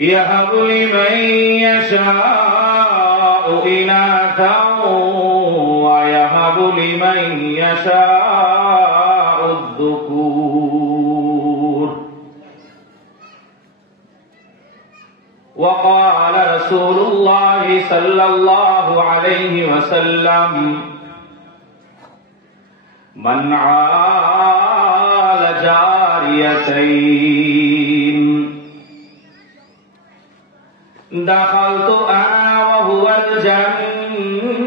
يهب لمن يشاء إناثا ويهب لمن يشاء الذكور وقال رسول الله صلى الله عليه وسلم من عال جاريتين دخلت أنا وهو الجنة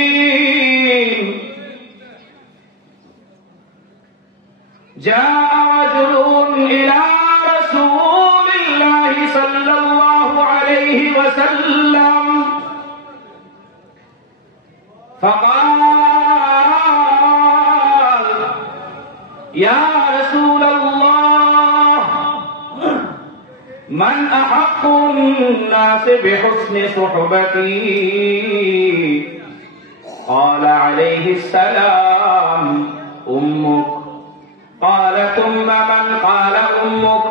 كهاتين جاء رجل إلى رسول الله صلى الله عليه وسلم فقال يا رسول الله من أحق الناس بحسن صحبتي قال عليه السلام أمك قال ثم من قال أمك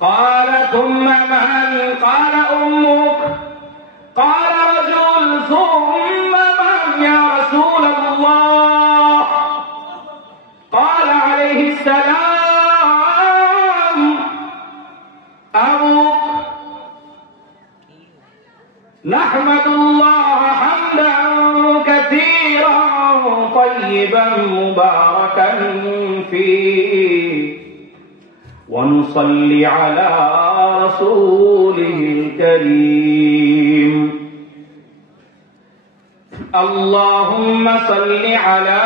قال ثم من قال أمك قال رجل ثم من يا رسول الله قال عليه السلام أبوك نحمد الله حمدا كثيرا طيبا مباركا فيه ونصلي على رسوله الكريم اللهم صل على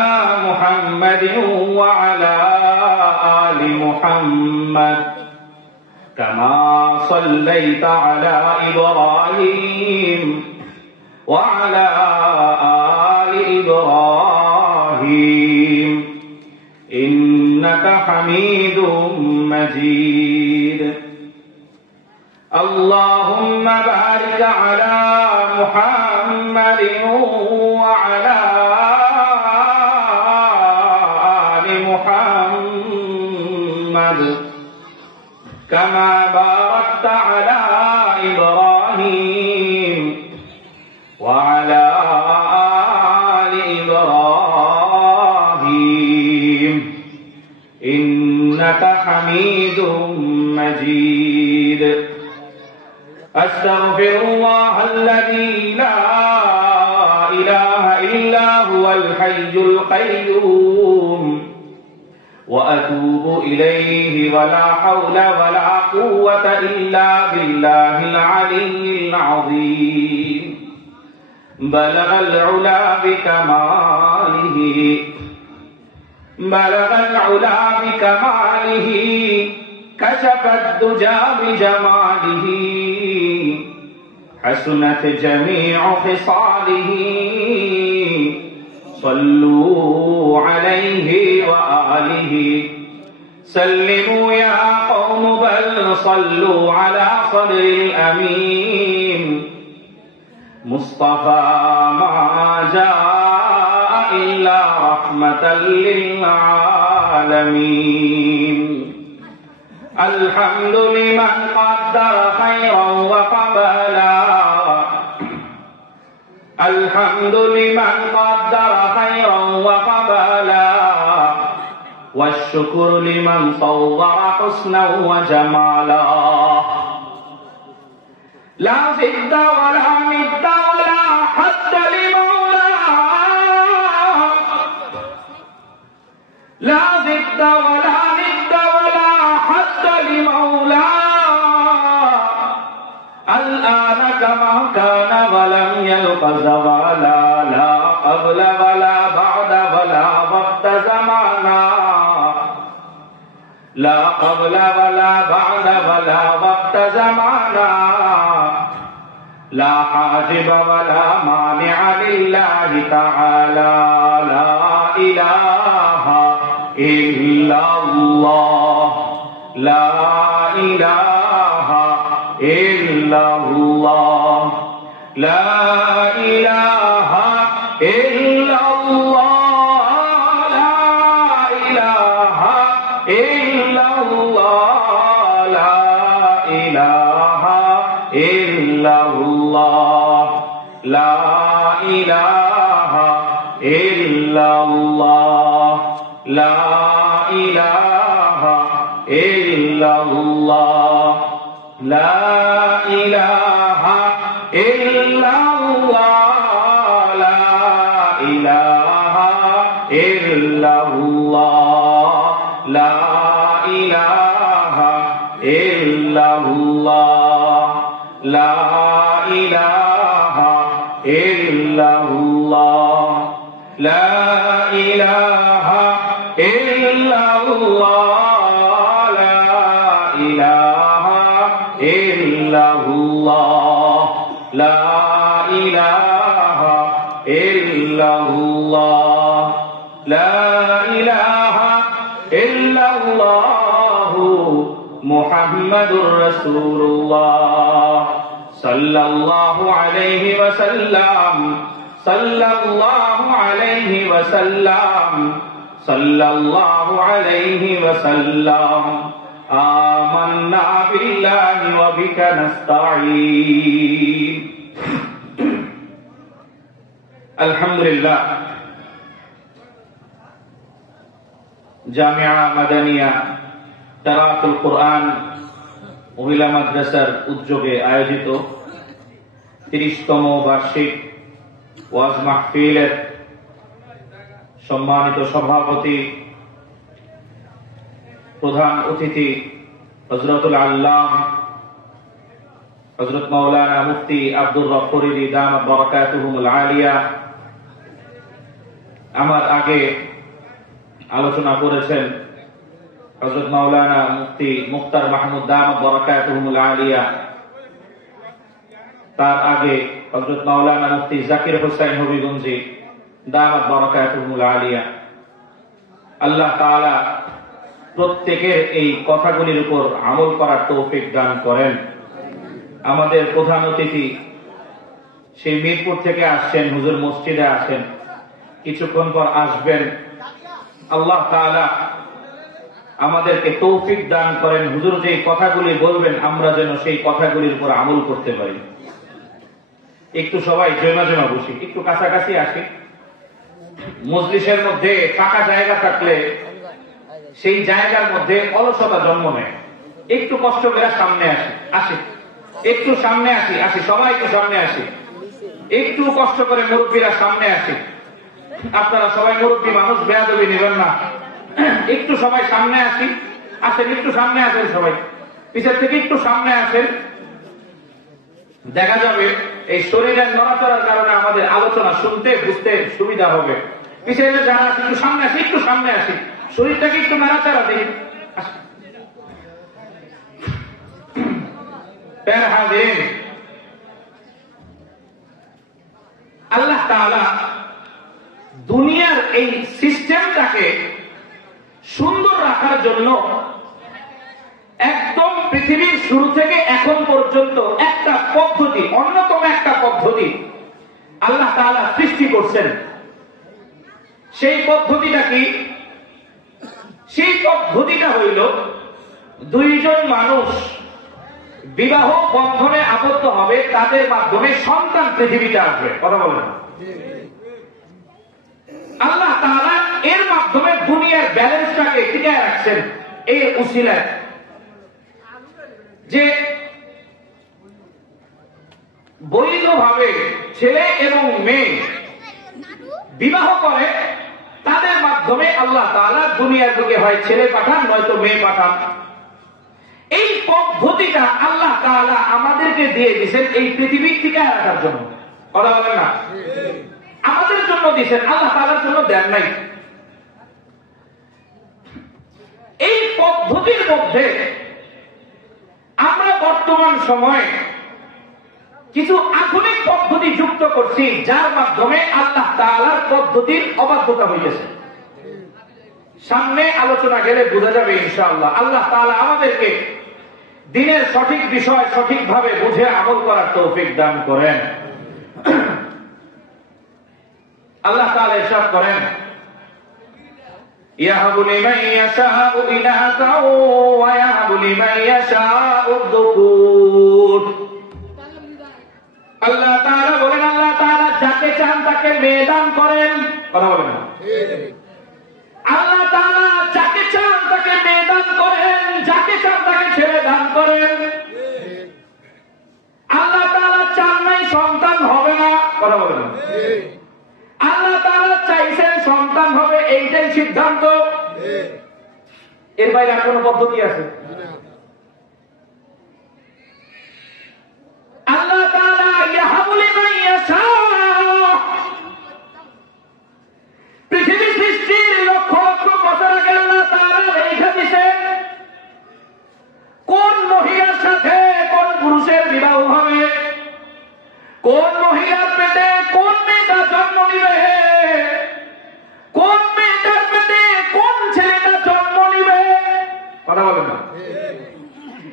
محمد وعلى آل محمد كما صليت على إبراهيم وعلى آل إبراهيم إنك حميد مجيد اللهم بارك على محمد وعلى آل محمد كما باركت على إبراهيم وعلى آل إبراهيم إنك حميد مجيد أستغفر الله الذي لا إله إلا هو الحي القيوم وأتوب إليه ولا حول ولا قوة إلا بالله العلي العظيم بلغ العلا بكماله بلغ العلا بكماله كشف الدجى بجماله حسنت جميع خصاله صلوا عليه وآله سلموا يا قوم بل صلوا على صدر الأمين مصطفى ما جاء إلا رحمة للعالمين الحمد لمن قدر خيرا وقبلا الحمد لمن قدر خيرا وقبلا والشكر لمن صور حسنا وجمالا لا ضد ولا ند ولا حد لمولاه لا ضد ولا ند ولا حد لمولاه الآن كما كان ولم يلق زوالا لا قبل ولا بعد ولا وقت زمانا لا قبل ولا بعد ولا وقت زمانا لا حاجب ولا مانع لله تعالى لا إله إلا الله لا إله إلا الله لا إله إلا الله لا إله إلا الله ইলাহা ইল্লাল্লাহ লা ইলাহা ইল্লাল্লাহ লা ইলাহা ইল্লাল্লাহ লা ইলাহা ইল্লাল্লাহ লা ইলাহা ইল্লাল্লাহ লা ইলাহা ইল্লাল্লাহ লা ইলাহা ইল্লাল্লাহ লা ইলাহা ইল্লাল্লাহ মুহাম্মাদুর রাসূলুল্লাহ সাল্লাল্লাহু আলাইহি ওয়াসাল্লাম সাল্লাল্লাহু আলাইহি ওয়াসাল্লাম সাল্লাল্লাহু আলাইহি ওয়াসাল্লাম আমান্না বিল্লাহি ওয়া বিকা নাস্তাঈন আলহামদুলিল্লাহ জামিয়া মাদানিয়া তারাতুল কুরআন মহিলা মাদ্রাসার উদ্যোগে আয়োজিত 30তম বার্ষিক ওয়াজ মাহফিলের সম্মানিত সভাপতি প্রধান অতিথি হযরতুল আল্লাম হযরত মাওলানা মুফতি আব্দুর রব ফরিদি দামাত বারাকাতুহুমুল আলিয়া, আমার আগে আলোচনা করেছেন হযরত মাওলানা মুফতি মুখতার মাহমুদ দামাত বারাকাতুহুমুল আলিয়া, তার আগে হযরত মাওলানা মুফতি জাকির হোসেন হবিগঞ্জি দামাত বারাকাতুহুমুল আলিয়া। আল্লাহ তাআলা প্রত্যেকের এই কথাগুলির উপর আমল করার তৌফিক দান করেন। আমাদের প্রধান অতিথি সেই মিরপুর থেকে আসছেন, হুজুর মসজিদে আসেন, কিছুক্ষণ পর আসবেন। আল্লাহ তাআলা আমাদেরকে তৌফিক দান করেন, হুজুর যে কথাগুলি বলবেন আমরা যেন সেই কথাগুলির উপর আমল করতে পারি। একটু সবাই জমা জমা বসি, একটু কাছাকাছি আসি। মজলিসের মধ্যে ফাঁকা জায়গা থাকলে সেই জায়গার মধ্যে অলসতা জন্ম নেয়। একটু কষ্ট করে সামনে আসি, একটু সামনে আসি, সবাই একটু সামনে আসি, একটু কষ্ট করে মুরব্বীরা সামনে আসি। আপনারা সবাই মুরব্বী মানুষ, বেয়াদবি নেবেন না। একটু সবাই সামনে আসেন, একটু সামনে আসেন, সবাই পিছের থেকে একটু সামনে আসেন। দেখা যাবে এই শরীরের নড়াচড়ার কারণে আমাদের আলোচনা শুনতে বুঝতে সুবিধা হবে। পিছিয়ে যারা আছে একটু সামনে আসি, একটু সামনে আসি, শরীরটাকে একটু নাড়াচাড়া দিই। আল্লাহ তাআলা দুনিয়ার এই সিস্টেমটাকে সুন্দর রাখার জন্য একদম পৃথিবীর শুরু থেকে এখন পর্যন্ত একটা পদ্ধতি, অন্যতম একটা পদ্ধতি আল্লাহ তাআলা সৃষ্টি করছেন। সেই পদ্ধতিটা কি? সেই পদ্ধতিটা হইল দুইজন মানুষ বিবাহ বন্ধনে আবদ্ধ হবে, তাদের মাধ্যমে সন্তান পৃথিবীতে আসবে। কথা বলেন। আল্লাহ তাআলা এর মাধ্যমে দুনিয়ার ব্যালেন্সটাকে টিকায় রাখছেন। এই উসিলায় যে বৈধভাবে ছেলে এবং মেয়ে বিবাহ করে, তাদের মাধ্যমে আল্লাহ তাআলা দুনিয়ার বুকে হয় ছেলে পাঠান নয়তো মেয়ে পাঠান। এই পদ্ধতিটা আল্লাহ তাআলা আমাদেরকে দিয়ে দিয়েছেন এই পৃথিবীর টিকায় রাখার জন্য। কথা বলেন না? আমাদের জন্য দিয়েছেন, আল্লাহ তাআলার জন্য দেন নাই। এই পদ্ধতির মধ্যে আমরা বর্তমান সময়ে কিছু আধুনিক পদ্ধতি যুক্ত করছি, যার মাধ্যমে আল্লাহ তাআলার পদ্ধতির অবাধ্যতা হইতেছে। সামনে আলোচনা গেলে বোঝা যাবে ইনশাআল্লাহ। আল্লাহ তাআলা আমাদেরকে দ্বীনের সঠিক বিষয় সঠিকভাবে বুঝে আমল করার তৌফিক দান করেন। আল্লাহ তাআলা ইরশাদ করেন, ইয়াহাবু লিমান ইয়াশাউ ইনাসা ওয়া ইয়াহাবু লিমান ইয়াশাউ যুকুর। আল্লাহ তাআলা বলেন, আল্লাহ তাআলা যাকে চান তাকে মেয়ে দান করেন। কথা বলেন। আল্লাহ তাআলা যাকে চান তাকে মেয়ে দান করেন, যাকে চান তাকে ছেলে দান করেন। আল্লাহ তাআলা চান নাই সন্তান হবে না, কথা বলেন। আল্লাহ তাআলা চাইছেন সন্তান হবে, এইটাই সিদ্ধান্ত। এর বাইরে আর কোন পদ্ধতি আছে? আল্লাহ তাআলা ইয়াহাবু লিমান ইয়াশা, পৃথিবী সৃষ্টির লক্ষ লক্ষ বছর আগে আল্লাহ তাআলা রেখে দিয়েছেন কোন মহিলার সাথে কোন পুরুষের বিবাহ হবে, কোন মহিলার পেটে কোন মেয়েটা জন্ম নিবে, কোন মেয়েটার পেটে কোন ছেলেটা জন্ম নিবে, কথা বলেন না।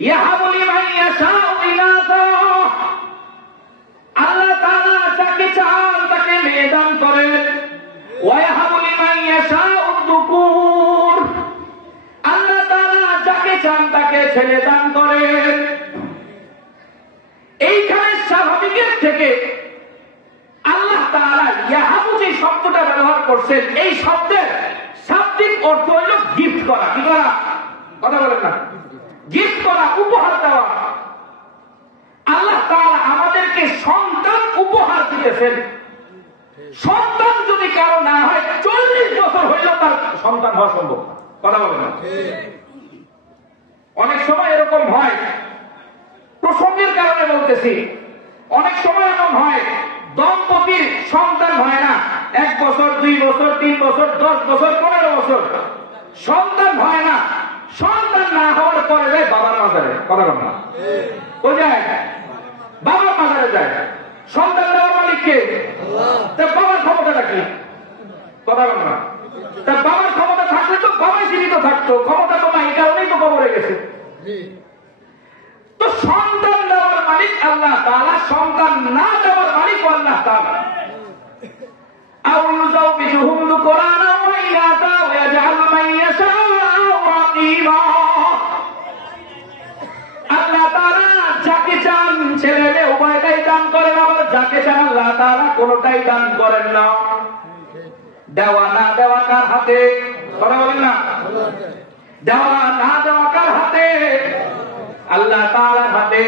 ইয়াহাবু লিমান ইয়াশাউ ইনাসা, আল্লাহ তাআলা যাকে চান তাকে মেয়ে দান করেন। ওয়া ইয়াহাবু লিমান ইয়াশাউ যুকুর, আল্লাহ তাআলা যাকে চান তাকে ছেলে দান করেন। এইখানে স্বাভাবিকের থেকে আল্লাহ তাআলা ইয়াহাবু যে শব্দটা ব্যবহার করছেন, এই শব্দের শাব্দিক অর্থ হল গিফট করা। কি করা? কথা বলেন না। গিফট করা, উপহার দেওয়া। আল্লাহ তাআলা আমাদেরকে সন্তান উপহার দিতেছেন। সন্তান যদি কারো না হয়, 40 বছর হইলেও তার সন্তান হওয়া সম্ভব না, কথা বলেন না। অনেক সময় এরকম হয়, প্রসঙ্গের কারণে বলতেছি, অনেক সময় এরকম হয় দম্পতির সন্তান হয় না, 1 বছর 2 বছর 3 বছর 10 বছর 15 বছর সন্তান হয় না। সন্তান না হওয়ার পরে যায় বাবার মাজারে, কথা বলেন না। ও যায় বাবার মাজারে যায়। সন্তান দেওয়ার মালিক কে? বাবার ক্ষমতাটা কি? কথা বলেন না। তা বাবার ক্ষমতা থাকলে তো বাবাই জীবিত থাকতো, ক্ষমতা তো নাই, এই কারণেই তো কবরে গেছে। তো সন্তান দেওয়ার মালিক আল্লাহ তাআলা, সন্তান না দেওয়ার মালিক আল্লাহ তাআলা। আউল যাওবিজুহুম যুকরানা ওয়া ইনাসা ওয়া ইয়াজআলু মান ইয়াশাউ আকিমা, আল্লাহ তাআলা যাকে চান ছেলে মেয়ে উভয়টাই দান করেন, আবার যাকে চান আল্লাহ তাআলা কোনটাই দান করেন না। দেওয়া না দেওয়া কার হাতে? কথা বলেন না। দেওয়া না দেওয়া কার হাতে? আল্লাহ তাআলার হাতে।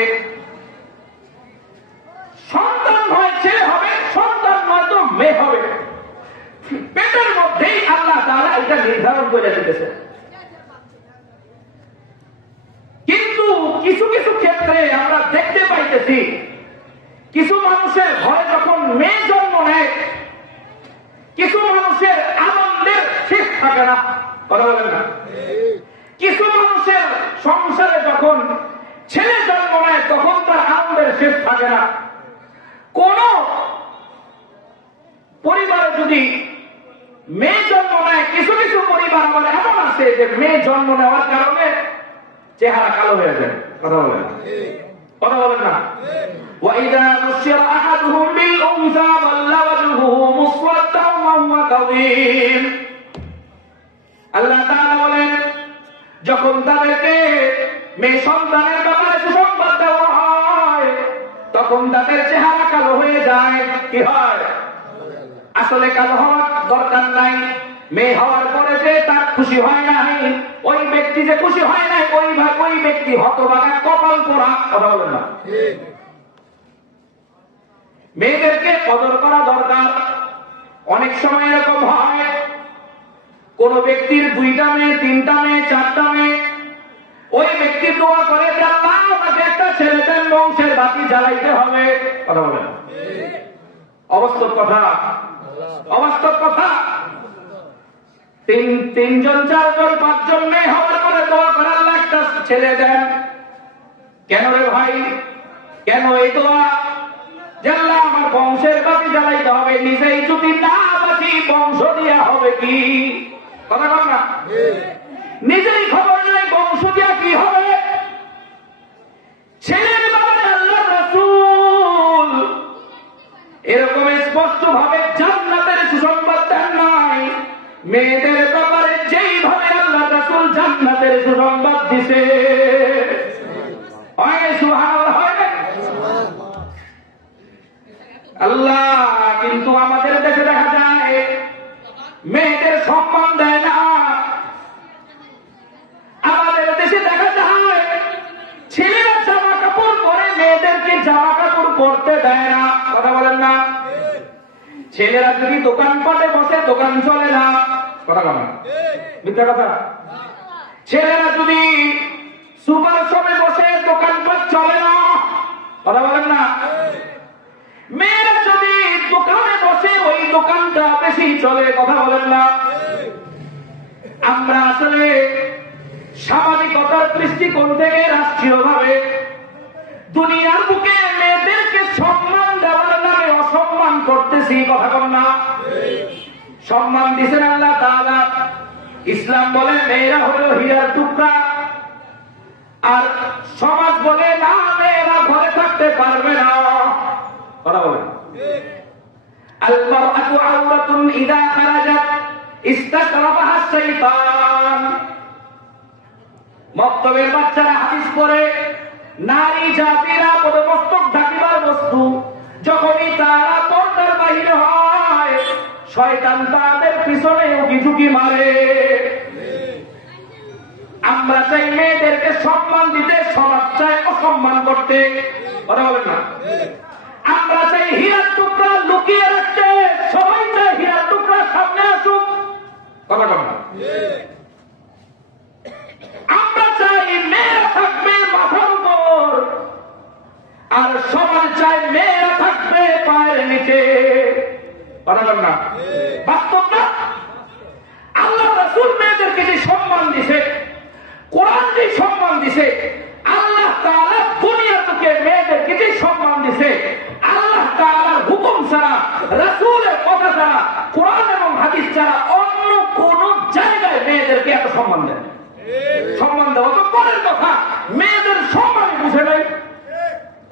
সন্তান হয় ছেলে হবে, সন্তান নয়তো মেয়ে হবে, পেটের মধ্যেই আল্লাহ তাআলা এটা নির্ধারণ করে দিতেছে। কিন্তু কিছু কিছু ক্ষেত্রে আমরা দেখতে পাইতেছি, কিছু মানুষের ঘরে যখন মেয়ে জন্ম নেয়, কিছু মানুষের আনন্দের শেষ থাকে না, কথা বলেন না। কিছু মানুষের সংসারে যখন ছেলে জন্ম নেয়, তখন তার আনন্দের শেষ থাকে না। কোন পরিবারে যদি মেয়ে জন্ম নেয়, কিছু কিছু পরিবার আবার এমন আছে যে মেয়ে জন্ম নেওয়ার কারণে চেহারা কালো হয়ে যায়, কথা বলেন না। কথা বলেন না। وَإِذَا بُشِّرَ أَحَدُهُم بِالْأُنثَىٰ ظَلَّ وَجْهُهُ مُسْوَدًّا وَهُوَ كَظِيمٌ, আল্লাহ তাআলা বলেন, যখন তাদেরকে মেয়ে সন্তানের ব্যাপারে সুসংবাদ দেওয়া হয়, তখন তাদের চেহারা কালো হয়ে যায়। কি হয়? আসলে কালো হওয়ার দরকার নাই। মেয়ে হওয়ার পরে যে তার খুশি হয় নাই, ওই ব্যক্তি যে খুশি হয় নাই, ওই ব্যক্তি হতভাগা, কপাল পোড়া, কথা বলেন না। মেয়েদেরকে কদর করা দরকার। অনেক সময় এরকম হয়, কোন ব্যক্তির 2টা মেয়ে, 3টা মেয়ে, 4টা মেয়ে, ওই ব্যক্তি দোয়া করে যে আল্লাহ আমাকে একটা ছেলে দেন, বংশের বাতি জ্বালাইতে হবে, কথা বলেন। অবাস্তব কথা, অবাস্তব কথা। 3 জন 4 জন 5 জন মেয়ে হওয়ার পরে দোয়া করে আল্লাহ একটা ছেলে দেন। কেন রে ভাই, কেন এই দোয়া? যে আল্লাহ আমার বংশের বাতি জ্বালাইতে হবে, নিজেই যদি না বাঁচি বংশ দিয়া হবে কি, কথা বল না। নিজেই খবর নাই বংশ দিয়া কি হবে। ছেলের ব্যাপারে আল্লাহ রাসূল এরকম স্পষ্ট ভাবে জান্নাতের সুসংবাদ দেন নাই, মেয়েদের ব্যাপারে যেইভাবে আল্লাহ রাসূল জান্নাতের সুসংবাদ দিছে। হয় সুবহানাল্লাহ, হয় না? আল্লাহ কিন্তু আমাদের দেশে দেখা যায় মেয়েদের সম্মান দেয় না, ছেলেরা যদি দোকানপাটে বসে দোকান চলে না, কথা বলে মিথ্যা কথা। ছেলেরা যদি সুপার শপে বসে দোকানপাট চলে না, কথা বলেন না। মেয়েরা যদি দোকানে বসে ওই দোকানটা বেশি চলে, কথা বলেন না। আমরা আসলে সামাজিকতার দৃষ্টিকোণ থেকে রাষ্ট্রীয়ভাবে দুনিয়ার বুকে মেয়েদেরকে সম্মান দেওয়ার নামে অসম্মান করতেছি, কথা বলেন না। সম্মান দিয়েছেন আল্লাহ তাআলা। ইসলাম বলে মেয়েরা হলো হীরার টুকরা, আর সমাজ বলে না মেয়েরা ঘরে থাকতে পারবে না, কথা বলেন। আল মারআতু আওরাতুন ইযা খারাজাত ইস্তাশরাফাহা শাইতান। মক্তবের বাচ্চারা হাদিস পড়ে, নারী জাতিরা পদমস্তক ঢাকিবার বস্তু, যখনই তারা পর্দার বাহিরে হয় শয়তান তাদের পিছনে উকি মারে। আমরা চাই মেয়েদেরকে সম্মান দিতে, সমাজ চায় অসম্মান করতে, কথা বলেন না। আমরা চাই হীরার টুকরা লুকিয়ে রাখতে, সবাই চায় হীরার টুকরা সামনে আসুক, কথা বলেন না। আমরা চাই মেয়েরা থাকবে মাথার উপর, আর সমাজ চাই মেয়েরা থাকবে পায়ের নিচে, কথা বলেন না। বাস্তব না? আল্লাহ রাসূল মেয়েদেরকে যে সম্মান দিছে, কোরআন যে সম্মান দিছে, আল্লাহ তাআলা দুনিয়া থেকে মেয়েদেরকে যে সম্মান দিছে, আল্লাহ তাআলার হুকুম ছাড়া, রাসূলের কথা ছাড়া, কোরআন এবং হাদিস ছাড়া অন্য কোন জায়গায় মেয়েদেরকে এত সম্মান দেয় না। সম্মান দেওয়া তো পরের কথা, মেয়েদের সম্মান বুঝে নাই,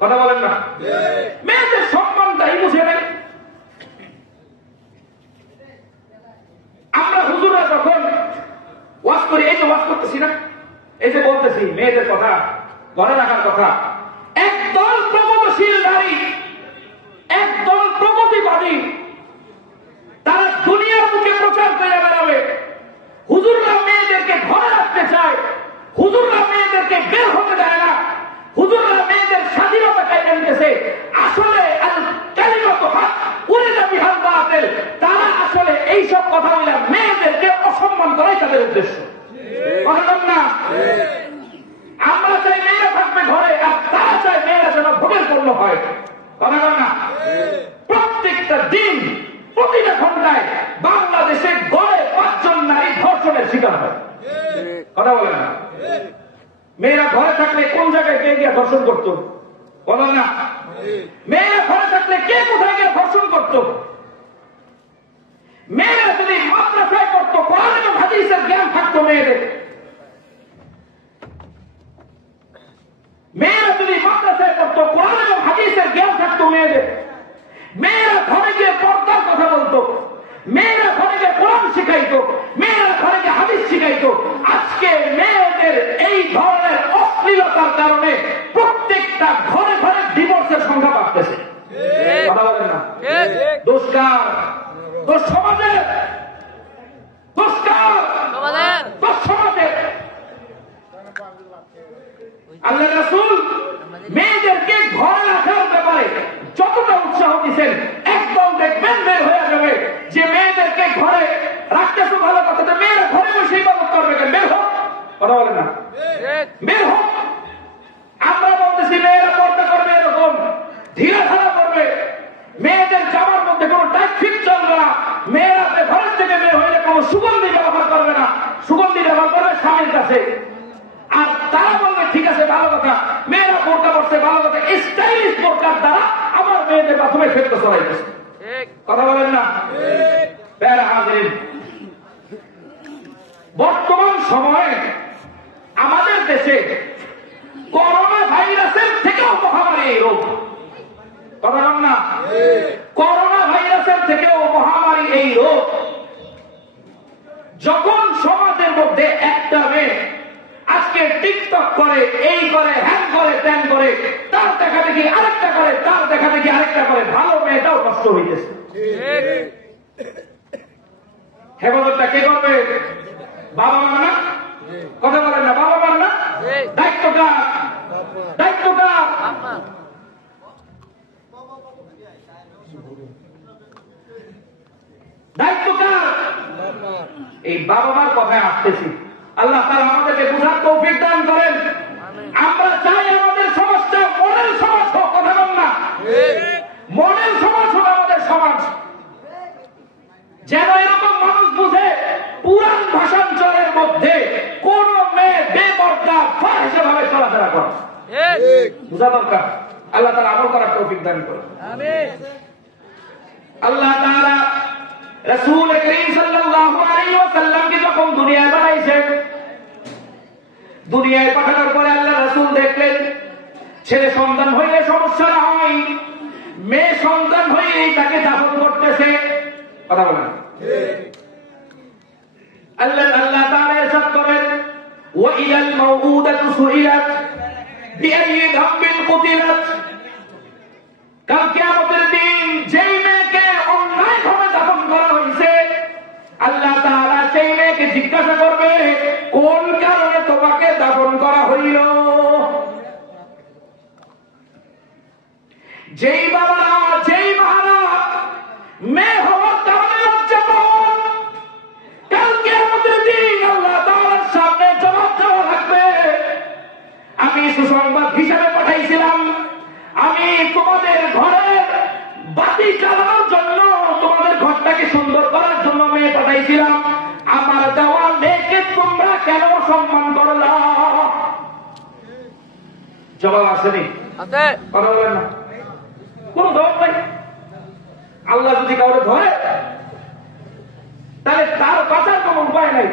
কথা বলেন না। মেয়েদের সম্মানটাই বুঝে নাই। আমরা হুজুররা যখন ওয়াজ করি, এই যে ওয়াজ করতেছি না, এই যে বলতেছি মেয়েদের কথা, ঘরে রাখার কথা, একদল প্রগতিশীল নারী, একদল প্রগতিবাদী, তারা দুনিয়ার বুকে প্রচার করে বেড়াবে হুজুররা মেয়েদেরকে ঘরে রাখতে চায়, হুজুররা মেয়েদেরকে বের হতে দেয় না, হুজুররা মেয়েদের স্বাধীনতা কায়েম করতেছে। আসলে আল কালিমাতু হক উরিদা বিহাল বাতিল। তারা আসলে এই সব কথা বলে মেয়েদেরকে অসম্মান করাই তাদের উদ্দেশ্য, কথা না। আমরা চাই মেয়েরা থাকবে ঘরে, আর তারা চায় মেয়েরা যেন ভোগের পণ্য হয়, কথা না। প্রত্যেকটা দিন প্রতিটা ঘন্টায় বাংলাদেশে গড়ে 5 জন নারী ধর্ষণের শিকার হয়, কথা বলে না। মেয়েরা ঘরে থাকলে কোন জায়গায় কে গিয়ে ধর্ষণ করতো, বলেন না। মেয়েরা ঘরে থাকলে কে কোথায় গিয়ে ধর্ষণ করতো। মেয়েরা যদি মাদ্রাসায় পড়তো, কোরআন এবং হাদিসের জ্ঞান থাকতো মেয়েদের, মেয়েরা যদি মাদ্রাসায় পড়তো, কোরআন এবং হাদিসের জ্ঞান থাকতো মেয়েদের, মেয়েরা ঘরে গিয়ে পর্দার কথা বলতো, মেয়েরা ঘরে গিয়ে কোরআন শিখাইতো, মেয়েরা ঘরে গিয়ে হাদিস শিখাইতো। আজকে মেয়েদের এই ধরনের অশ্লীলতার কারণে প্রত্যেকটা ঘরে ঘরে ডিভোর্সের সংখ্যা বাড়তেছে, কথা বলেন না। দোষ কার? দোষ সমাজের, দোষ কার? দোষ সমাজের। আল্লাহ রাসূল মেয়েদেরকে ঘরে রাখার ব্যাপারে যতটা উৎসাহ দিচ্ছেন, একদম দেখবেন বের হয়ে যাবে যে মেয়েদেরকে ঘরে রাখতেছো ভালো কথা, মেয়েরা ঘরে বসে ইবাদত করবে কেন? বের হোক, কথা বলে না, বের হোক। আমরা বলতেছি মেয়েরা পর্দা করবে, এরকম ধীরে ধারা করবে, মেয়েদের জামার মধ্যে কোনো টাইট ফিট চলবে না, মেয়েরা ঘরের থেকে বের হইলে কোনো সুগন্ধি ব্যবহার করবে না, সুগন্ধি ব্যবহার করবে স্বামীর কাছে। আর তারা বলবে ঠিক আছে ভালো কথা, মেয়েরা বোরকা পড়ছে ভালো কথা, স্টাইলিশ বোরকার দ্বারা আমার মেয়েদের মাধ্যমে ফেরত চলাইতেছে, কথা বলেন না। বর্তমান সময়ে আমাদের দেশে করোনা ভাইরাসের থেকেও মহামারী এই রোগ, কথা বলেন না। করোনা ভাইরাসের থেকেও মহামারী এই রোগ। যখন সমাজের মধ্যে একটা মেয়ে আজকে টিকটক করে, এই করে, হ্যান করে, ত্যান করে, তার দেখা দেখি আরেকটা করে, তার দেখা দেখি আরেকটা করে, ভালো মেয়েটাও নষ্ট হইতেছে। হেফাজতটা কে করবে? বাবা মা না, কথা বলেন না, বাবা মা না। দায়িত্বটা দায়িত্বটা এই বাবা মার কথায় আসতেছি। আল্লাহ তাআলা আমাদেরকে বুঝার তৌফিক দান করেন। আমরা চাই আমাদের সমাজটা মডেল সমাজ হোক, কথা বল না, মডেল সমাজ হোক আমাদের সমাজ, যেন এরকম মানুষ বুঝে পুরান ভাষাঞ্চলের মধ্যে কোন মেয়ে বেপরদা ফাহিশা ভাবে চলাফেরা করে, বুঝা দরকার। আল্লাহ তাআলা আমল করার তৌফিক দান করেন। আমিন। আল্লাহ তাআলা রাসূল করিম সাল্লাল্লাহু আলাইহি ওয়াসাল্লামকে যখন দুনিয়ায় পাঠাইছেন, দুনিয়ায় পাঠানোর পরে আল্লাহ রাসূল দেখলেন ছেলে সন্তান হইলে সমস্যা হয়, মেয়ে সন্তান হইলেই তাকে দাফন করতেছে, কথা বলেন। আল্লাহ তাআলা ইরশাদ করেন, ওয়া ইলাল মাউউদাতু সুইলাত বিআইয়ি যামবিন কুতিলাত। কাল কিয়ামতের দিন যেই মেয়েকে অন্যায়ভাবে দাফন করা হয়েছে, আল্লাহ তাআলা সেই মেয়েকে জিজ্ঞাসা করবে কোন কারণে তোমাকে দাফন করা হইল। যেই বাবারা, যেই মারা মেয়ে হওয়ার কারণে লজ্জা পান, কাল কিয়ামতের দিন আল্লাহ তাআলার সামনে জবাব দেওয়া লাগবে, আমি সুসংবাদ হিসাবে পাঠাইছিলাম, আমি তোমাদের ঘরের বাতি জ্বালানোর জন্য, তোমাদের ঘরটাকে সুন্দর করার জন্য মেয়ে পাঠাইছিলাম, আমার দেওয়া মেয়েকে তোমরা কেন সম্মান করলা? জবাব আসেনি, কথা বলেন না, কোন জবাব নাই। আল্লাহ যদি কাউকে ধরে তাহলে তার বাঁচার কোন উপায় নাই।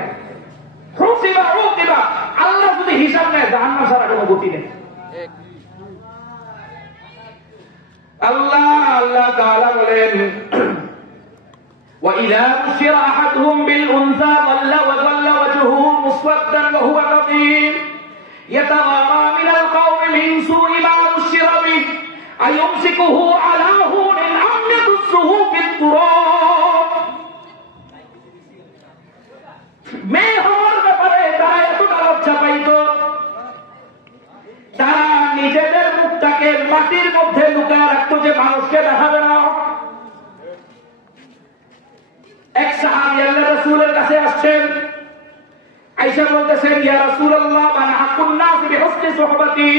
আল্লাহ যদি হিসাব নেয়, জাহান্নাম ছাড়া কোনো গতি নেই। আল্লাহ তাআলা বলেন, وَإِذَا بُشِّرَ أَحَدُهُم بِالْأُنثَىٰ ظَلَّ وَجْهُهُ مُسْوَدًّا وَهُوَ كَظِيمٌ يَتَوَارَىٰ مِنَ الْقَوْمِ مِن سُوءِ مَا بُشِّرَ بِهِ أَيُمْسِكُهُ عَلَىٰ هُونٍ أَمْ يَدُسُّهُ فِي التُّرَابِ। মেয়ে হওয়ার ব্যাপারে তারা এতটা লজ্জা পাইত, তারা নিজেদের মুখটাকে মাটির মধ্যে লুকায় রাখতো যে মানুষকে দেখাবে না। এক সাহাবী আল্লাহর রাসূলের কাছে আসছেন, আয়েশা বলতেছেন, ইয়া রাসূলুল্লাহ মান হাক্কুন নাস বিহুসনি সুহবাতি।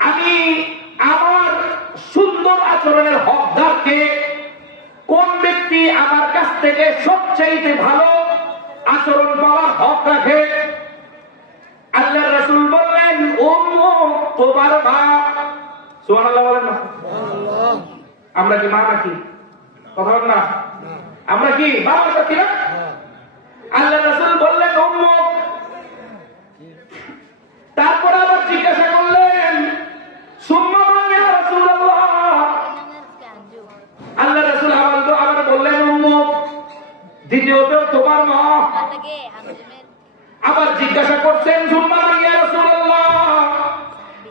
আমি আমার সুন্দর আচরণের হকদারকে, কোন ব্যক্তি আমার কাছ থেকে সবচেয়ে ভালো আচরণ পাওয়ার হক রাখে? আল্লাহর রাসূল বললেন, উম্মু, তোমার মা। সুবহানাল্লাহ বলেন না। আমরা কি মা নাকি? কথা বলেন না, আমরা কি বাবা নাকি না? আল্লাহর রাসূল বললেন উম্মু। তারপর আবার জিজ্ঞাসা করলেন, সুম্মা মান ইয়া রাসূলুল্লাহ? আল্লাহর রাসূল আবার বললেন উম্মু। দ্বিতীয়ত তোমার মা। আবার জিজ্ঞাসা করছেন, সুম্মা মান ইয়া রাসূলুল্লাহ?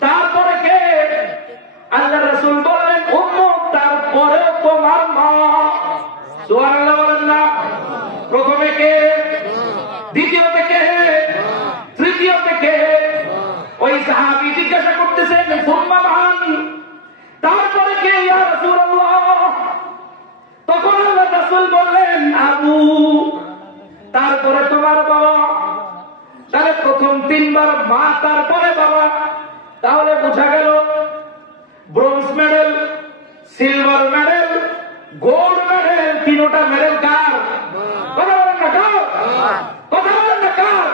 তারপরে কে? আল্লাহর রাসূল বললেন উম্মু, তারপরে তোমার মা। সুবহানাল্লাহ বলেন না। প্রথমে কে? দ্বিতীয়তে কে? তৃতীয়তে কে? ওই সাহাবী জিজ্ঞাসা করতেছেন, সুম্মা মান? তারপরে কে ইয়া রাসূলুল্লাহ? তখন আল্লাহর রাসূল বললেন আবু। তারপরে তোমার বাবা। তাহলে প্রথম তিনবার মা, তারপরে বাবা। তাহলে বোঝা গেল bronze medal, silver medal, gold medal, তিনটা মেডেল কার? কথা বলেন না কার? কথা বলেন না কার?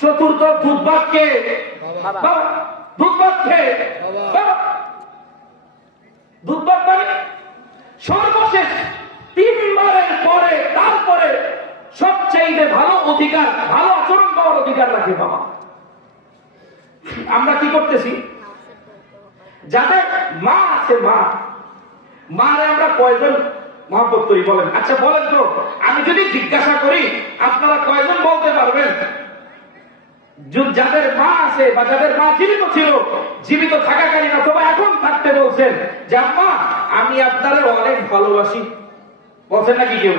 চতুর্থ দুধবাতকে, দুধবাতকে, দুধবাত মানে সর্বশেষ তিনবারের পরে তারপরে সবচেয়ে ভালো অধিকার, ভালো আচরণ পাওয়ার অধিকার রাখে বাবা। আমরা কি করতেছি? যাদের মা আছে, মারে আমরা কয়জন মহব্বত করি বলেন? আচ্ছা বলেন তো, আমি যদি জিজ্ঞাসা করি আপনারা কয়জন বলতে পারবেন যাদের মা আছে বা যাদের মা জীবিত ছিল, জীবিত থাকাকালীন অথবা এখন থাকতে বলছেন যে আম্মা আমি আপনারে অনেক ভালোবাসি? বলছেন নাকি কেউ?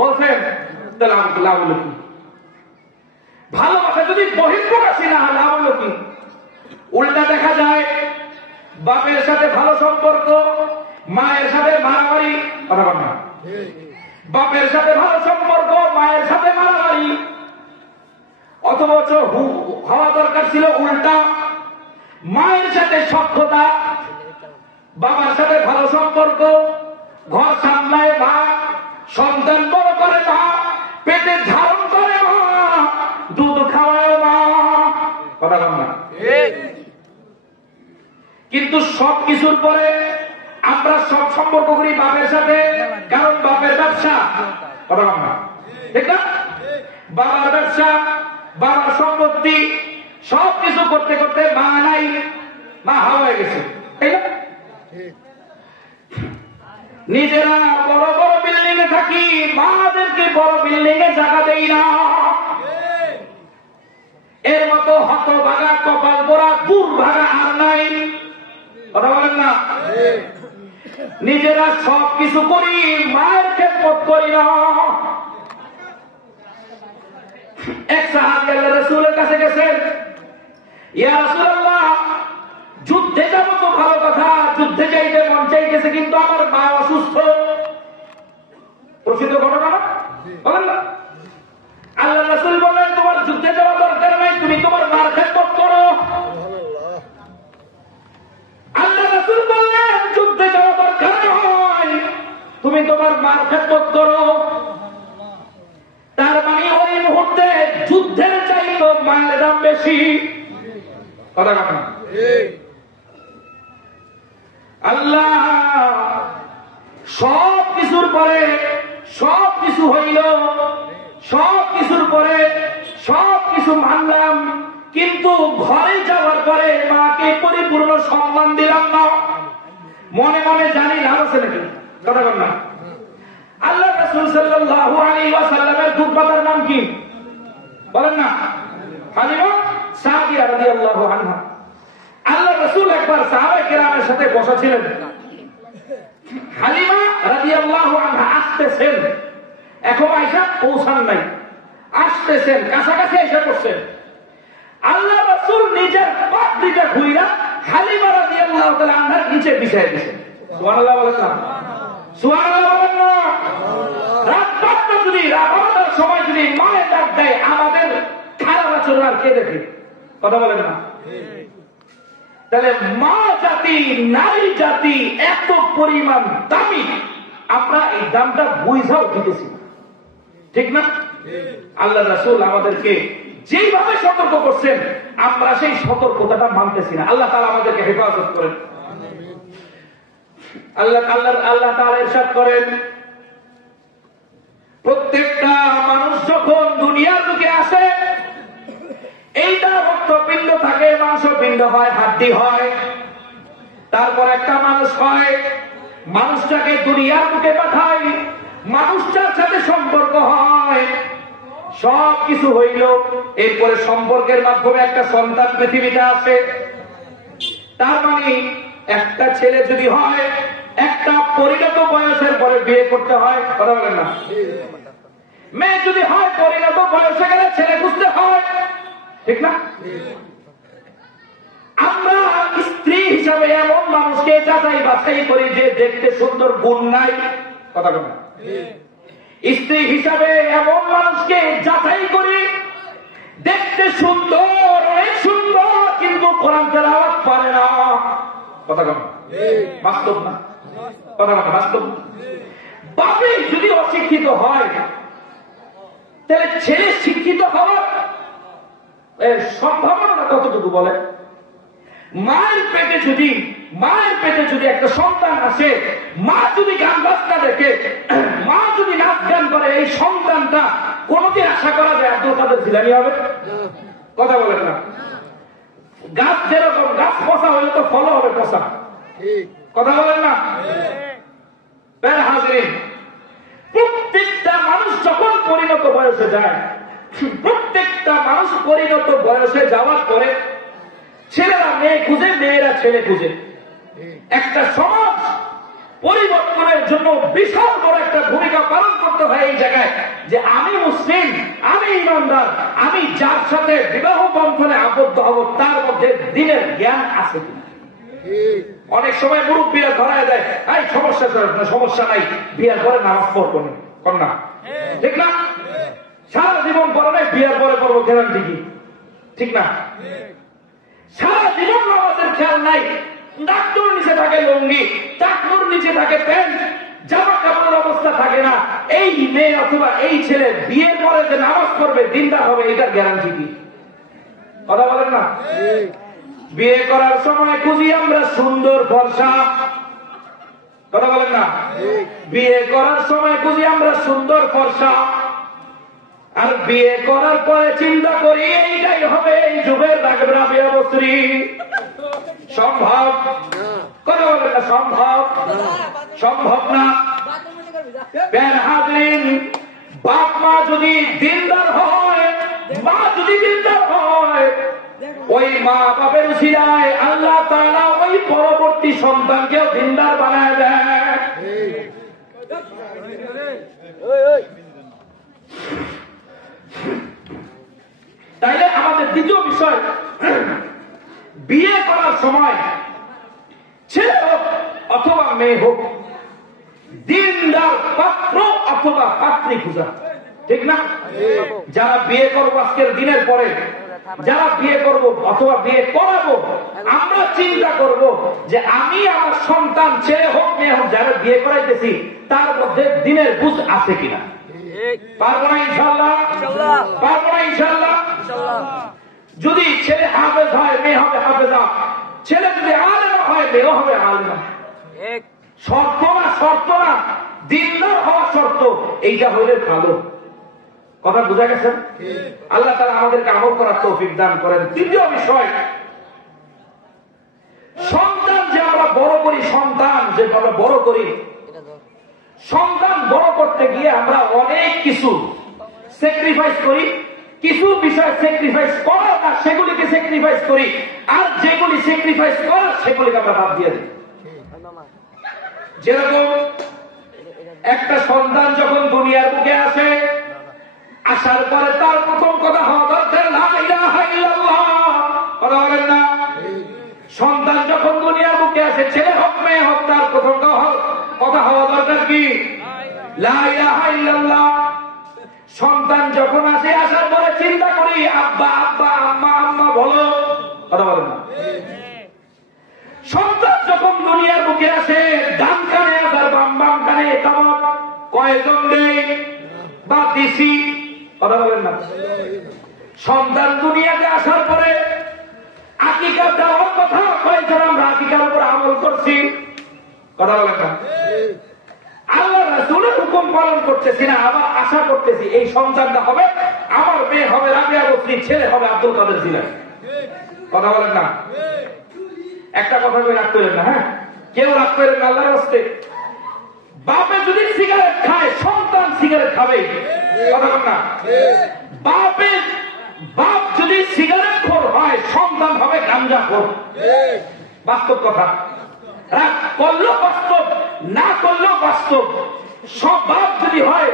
বলছেন? তাহলে লাভ হলো কি? ভালোবাসা যদি বহিঃপ্রকাশী না হয় লাভ হলো কি? উল্টা দেখা যায় বাপের সাথে ভালো সম্পর্ক, মায়ের সাথে মারামারি, কথা বল না, বাপের সাথে ভালো সম্পর্ক, মায়ের সাথে মারামারি। অথচ হওয়া দরকার ছিল উল্টা, মায়ের সাথে সখ্যতা, বাবার সাথে ভালো সম্পর্ক, ঘর সামলায় মা, সন্তান বড় করে মা, পেটে ধারণ করে মা, দুধ খাওয়ায় মা। কথা বল না? কিন্তু সব কিছুর পরে আমরা সব সম্পর্ক করি বাপের সাথে, কারণ বাপের ব্যবসা। কথা বল না? ঠিক না? বাবার ব্যবসা, বাবার সম্পত্তি, সব কিছু করতে করতে মা নাই, মা হাওয়ায় গেছে। তাই না? নিজেরা বড় বড় বিল্ডিং এ থাকি, মাদেরকে বড় বিল্ডিং এ জায়গা দেই না। এর মতো হতভাগা, কপাল পোড়া, দুর্ভাগা আর নাই। কথা বলেন না? নিজেরা সব কিছু করি, মায়ের খেদমত করি না। এক সাহাবী আল্লাহ রাসূলের কাছে গেছেন, ইয়া রাসূলুল্লাহ, যুদ্ধে যাব তো ভালো কথা, যুদ্ধে যাইতে মন চাইতেছে, কিন্তু আমার মা অসুস্থ। প্রসিদ্ধ ঘটনা না? বলেন না? আল্লাহ রাসূল বললেন, তোমার যুদ্ধে যাওয়া দরকার নাই, তুমি তোমার মার খেদমত করো। আল্লাহ রাসূল বললেন, যুদ্ধে যাওয়া দরকার নয়, তুমি তোমার মার খেদমত করো। তার মানে ওই মুহূর্তে যুদ্ধের চাইতো মায়ের দাম বেশি। কথা কথা আল্লাহ সব কিছুর পরে সব কিছু হইল, সব কিছুর পরে সব কিছু মানলাম, কিন্তু ঘরে যাওয়ার পরে মাকে পরিপূর্ণ সম্মান দিলাম না। মনে মনে জানি লাভ আছে নাকি? কথা বল না? আল্লাহ রাসূল সাল্লাল্লাহু আলাইহি ওয়াসাল্লামের দুধপাতার নাম কি? বলেন না? হালিমা সাদিয়া রাদিয়াল্লাহু আনহা। আল্লাহ রাসূল একবার সাহাবায়ে কেরামের সাথে বসা ছিলেন। হালিমা রাদিয়াল্লাহু আনহা আসতেছেন, এখন আয়েশা পৌঁছান নাই, আসতেছেন, কাছাকাছি এসে পড়ছেন। আল্লাহ রাসূল নিজের পাগড়িটা খুইরা হালিমা রাদিয়াল্লাহু তাআলা আনহার নিচে বিছায় দিয়েছেন। সুবহানাল্লাহ বলেন না? সুবহানাল্লাহ বলেন না? রাত ৫টা যদি রাতের সময় যদি মায়ের ডাক দেয়, আমাদের খারাপ আচরণ আর কে দেখে? কথা বলেন না? তাহলে মা জাতি, নারী জাতি এত পরিমাণ দামি, আমরা এই দামটা বুঝাও দিতেছি, ঠিক না? আল্লাহ রাসূল আমাদেরকে যেভাবে সতর্ক করছেন, আমরা সেই সতর্কতাটা মানতেছি না। আল্লাহ তাআলা আমাদেরকে হেফাজত করেন। আল্লাহ তাআলা ইরশাদ করেন, প্রত্যেকটা মানুষ যখন দুনিয়ার বুকে আসে, এইটা রক্তপিণ্ড থাকে, মাংসপিণ্ড হয়, হাড্ডি হয়, তারপর একটা মানুষ হয়। মানুষটাকে দুনিয়ার বুকে পাঠায়, মানুষটার সাথে সম্পর্ক হয়, সব কিছু হইল, এরপরে সম্পর্কের মাধ্যমে একটা সন্তান পৃথিবীতে আসে। তার মানে একটা ছেলে যদি হয়, একটা পরিণত বয়সের পরে বিয়ে করতে হয়। কথা বলেন না? মেয়ে যদি হয়, পরিণত বয়সে গেলে ছেলে খুঁজতে হয়, ঠিক না? আমরা স্ত্রী হিসাবে এমন মানুষকে যাচাই বাছাই করি যে দেখতে সুন্দর, গুণ নাই। কথা বলেন না? স্ত্রী হিসাবে এমন মানুষকে যাচাই করি, দেখতে সুন্দর, অনেক সুন্দর, কিন্তু কোরআন তেলাওয়াত পারে না। কথা বলেন? বাস্তব না? কথা বলেন? বাস্তব। বাপে যদি অশিক্ষিত হয়, তাহলে ছেলে শিক্ষিত হওয়ার সম্ভাবনা কতটুকু বলে? মায়ের পেটে যদি একটা সন্তান আসে, মা যদি গান বাজনা দেখে, মা যদি নাচ গান করে, এই সন্তানটা কোনদিন আশা করা যায় আব্দুল কাদের জিলানী হবে? কথা বলেন না? গাছ যেরকম, গাছ পচা হলে তো ফল হবে পচা। কথা বলেন না? হাজিরিন, প্রত্যেকটা মানুষ যখন পরিণত বয়সে যায়, প্রত্যেকটা মানুষ পরিণত বয়সে যাওয়ার পরে ছেলেরা মেয়ে খুঁজে, মেয়েরা ছেলে খুঁজে। একটা সমাজ পরিবর্তনের জন্য বিশাল বড় একটা ভূমিকা পালন করতে হয় এই জায়গায়, যে আমি মুসলিম, আমি ইমানদার, আমি যার সাথে বিবাহ বন্ধনে আবদ্ধ হব, তার মধ্যে দিনের জ্ঞান আছে কিনা। অনেক সময় মুরব্বীরা ধরায় দেয়, এই সমস্যা নাই, বিয়ের পরে নামাজ পড়বো না। কন্যা, ঠিক না? সারা জীবন পরে নাই, বিয়ের পরে করবো, গ্যারান্টি কি? ঠিক না? সারা জীবন নামাজের খেয়াল নাই, ডাক্তার নিচে থাকে লুঙ্গি, চাকর নিচে থাকে প্যান্ট, জামা কাপড়ের অবস্থা থাকে না। এই মেয়ে অথবা এই ছেলে বিয়ের পরে যে নামাজ পড়বে, দিনদার হবে, এটার গ্যারান্টি কি? কথা বলেন না? বিয়ে করার সময় খুঁজি আমরা সুন্দর ফর্সা, কথা বলেন না? বিয়ে করার সময় খুঁজি আমরা সুন্দর ফর্সা, আর বিয়ে করার পরে চিন্তা করি এইটাই হবে এই যুগের রাবিয়া বসরি। সম্ভব? কথা বলেন না? সম্ভব? সম্ভব না। প্যার হাজরিন, বাপ মা যদি দিনদার হয়, মা যদি দিনদার হয়, ওই মা বাপের উসিলায় আল্লাহ তাআলা ওই পরবর্তী সন্তানকেও দিনদার বানায় দেয়। তাইলে আমাদের দ্বিতীয় বিষয়, বিয়ে করার সময় ছেলে হোক অথবা মেয়ে হোক, দিনদার পাত্র অথবা পাত্রী খুঁজা, ঠিক না? যারা বিয়ে করবো আজকের দিনের পরে, যারা বিয়ে করব অথবা বিয়ে করাবো, আমরা চিন্তা করব যে আমি আমার সন্তান ছেলে হোক মেয়ে হোক যারা বিয়ে করাইতেছি তার মধ্যে দিনের বুঝ আছে কিনা। পারবো না ইনশাআল্লাহ? পারবো না ইনশাআল্লাহ? যদি ছেলে হাফেজ হয়, মেয়ে হবে হাফেজা, ছেলে যদি আলেম হয়, মেয়ে হবে আলেমা। শর্ত না, শর্ত না, দিনদার হওয়া শর্ত। এইটা হইলে ভালো। কথা বুঝা গেছে? আল্লাহ তাআলা আমাদেরকে আমল করার তৌফিক দান করেন। তৃতীয় বিষয়, সন্তান যে আমরা বড় করি, সন্তান যে আমরা বড় করি, সন্তান বড় করতে গিয়ে আমরা অনেক কিছু স্যাক্রিফাইস করি। কিছু বিষয় স্যাক্রিফাইস করার না সেগুলিকে স্যাক্রিফাইস করি, আর যেগুলি স্যাক্রিফাইস করার সেগুলিকে আমরা বাদ দিয়ে দিই। যেরকম একটা সন্তান যখন দুনিয়ার বুকে আসে, আসার পরে তার প্রথম কথা হওয়া দরকার লা ইলাহা ইল্লাল্লাহ। কথা বলেন না? সন্তান যখন দুনিয়ার বুকে আসে, ছেলে হোক মেয়ে হোক, তার প্রথম কথা হওয়া দরকার কি? লা ইলাহা ইল্লাল্লাহ। সন্তান যখন আসে, আসার পরে চিন্তা করি আব্বা আব্বা, আম্মা আম্মা বলো। কথা বলেন না? সন্তান যখন দুনিয়ার বুকে আসে, ডান কানে আসার বাম বাম কানে কামত কয়জন দেই বা দিছি? কথা বলেন না? সন্তান দুনিয়াতে আসার পরে আকিকা দেওয়ার কথা কয়জন আমরা আকিকার উপর আমল করছি? কথা বলেন না? আল্লাহ রাসূলের হুকুম পালন করতেছি না, আবার আশা করতেছি এই সন্তানটা হবে আমার, মেয়ে হবে রাবিয়া বসরি, ছেলে হবে আব্দুল কাদের জিলানী। কথা বলেন না? একটা কথা কই রাগ করেন না, হ্যাঁ? কেউ রাগ করেন না আল্লাহর রাস্তে। বাপে যদি সিগারেট খায়, সন্তান সিগারেট খাবে। কথা বলেন না? বাপ যদি সিগারেট খোর হয়, সন্তান হবে গাঞ্জা খোর। বাস্তব কথা। রাগ করলেও বাস্তব, না করলেও বাস্তব। সব বাপ যদি হয়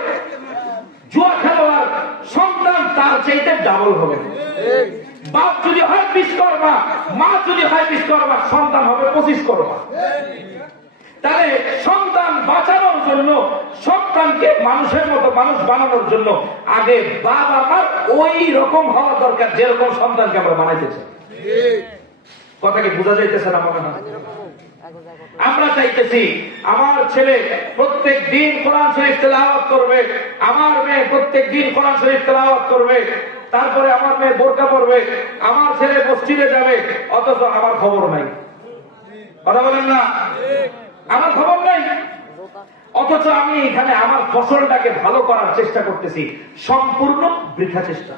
জুয়া খেলোয়াড়, সন্তান তার চাইতে ডাবল হবে। বাপ যদি হয় বিশ্বকর্মা, মা যদি হয় বিশ্বকর্মা, সন্তান হবে 25 কর্মা। তাহলে সন্তান বাঁচানোর জন্য, সন্তানকে মানুষের মতো মানুষ বানানোর জন্য আগে বাবা মার ওই রকম হওয়া দরকার যেরকম সন্তানকে আমরা বানাইতেছি। কথা কি বোঝা যাইতেছে না? মনে হয় আমরা চাইতেছি আমার ছেলে প্রত্যেক দিন কোরআন শরীফ তেলাওয়াত করবে, আমার মেয়ে প্রত্যেক দিন কোরআন শরীফ তেলাওয়াত করবে, তারপরে আমার মেয়ে বোরকা পরবে, আমার ছেলে মসজিদে যাবে, অথচ আমার খবর নাই। কথা বলেন না? আমার খবর নাই। অথচ আমি এখানে আমার ফসলটাকে ভালো করার চেষ্টা করতেছি, সম্পূর্ণ বৃথা চেষ্টা।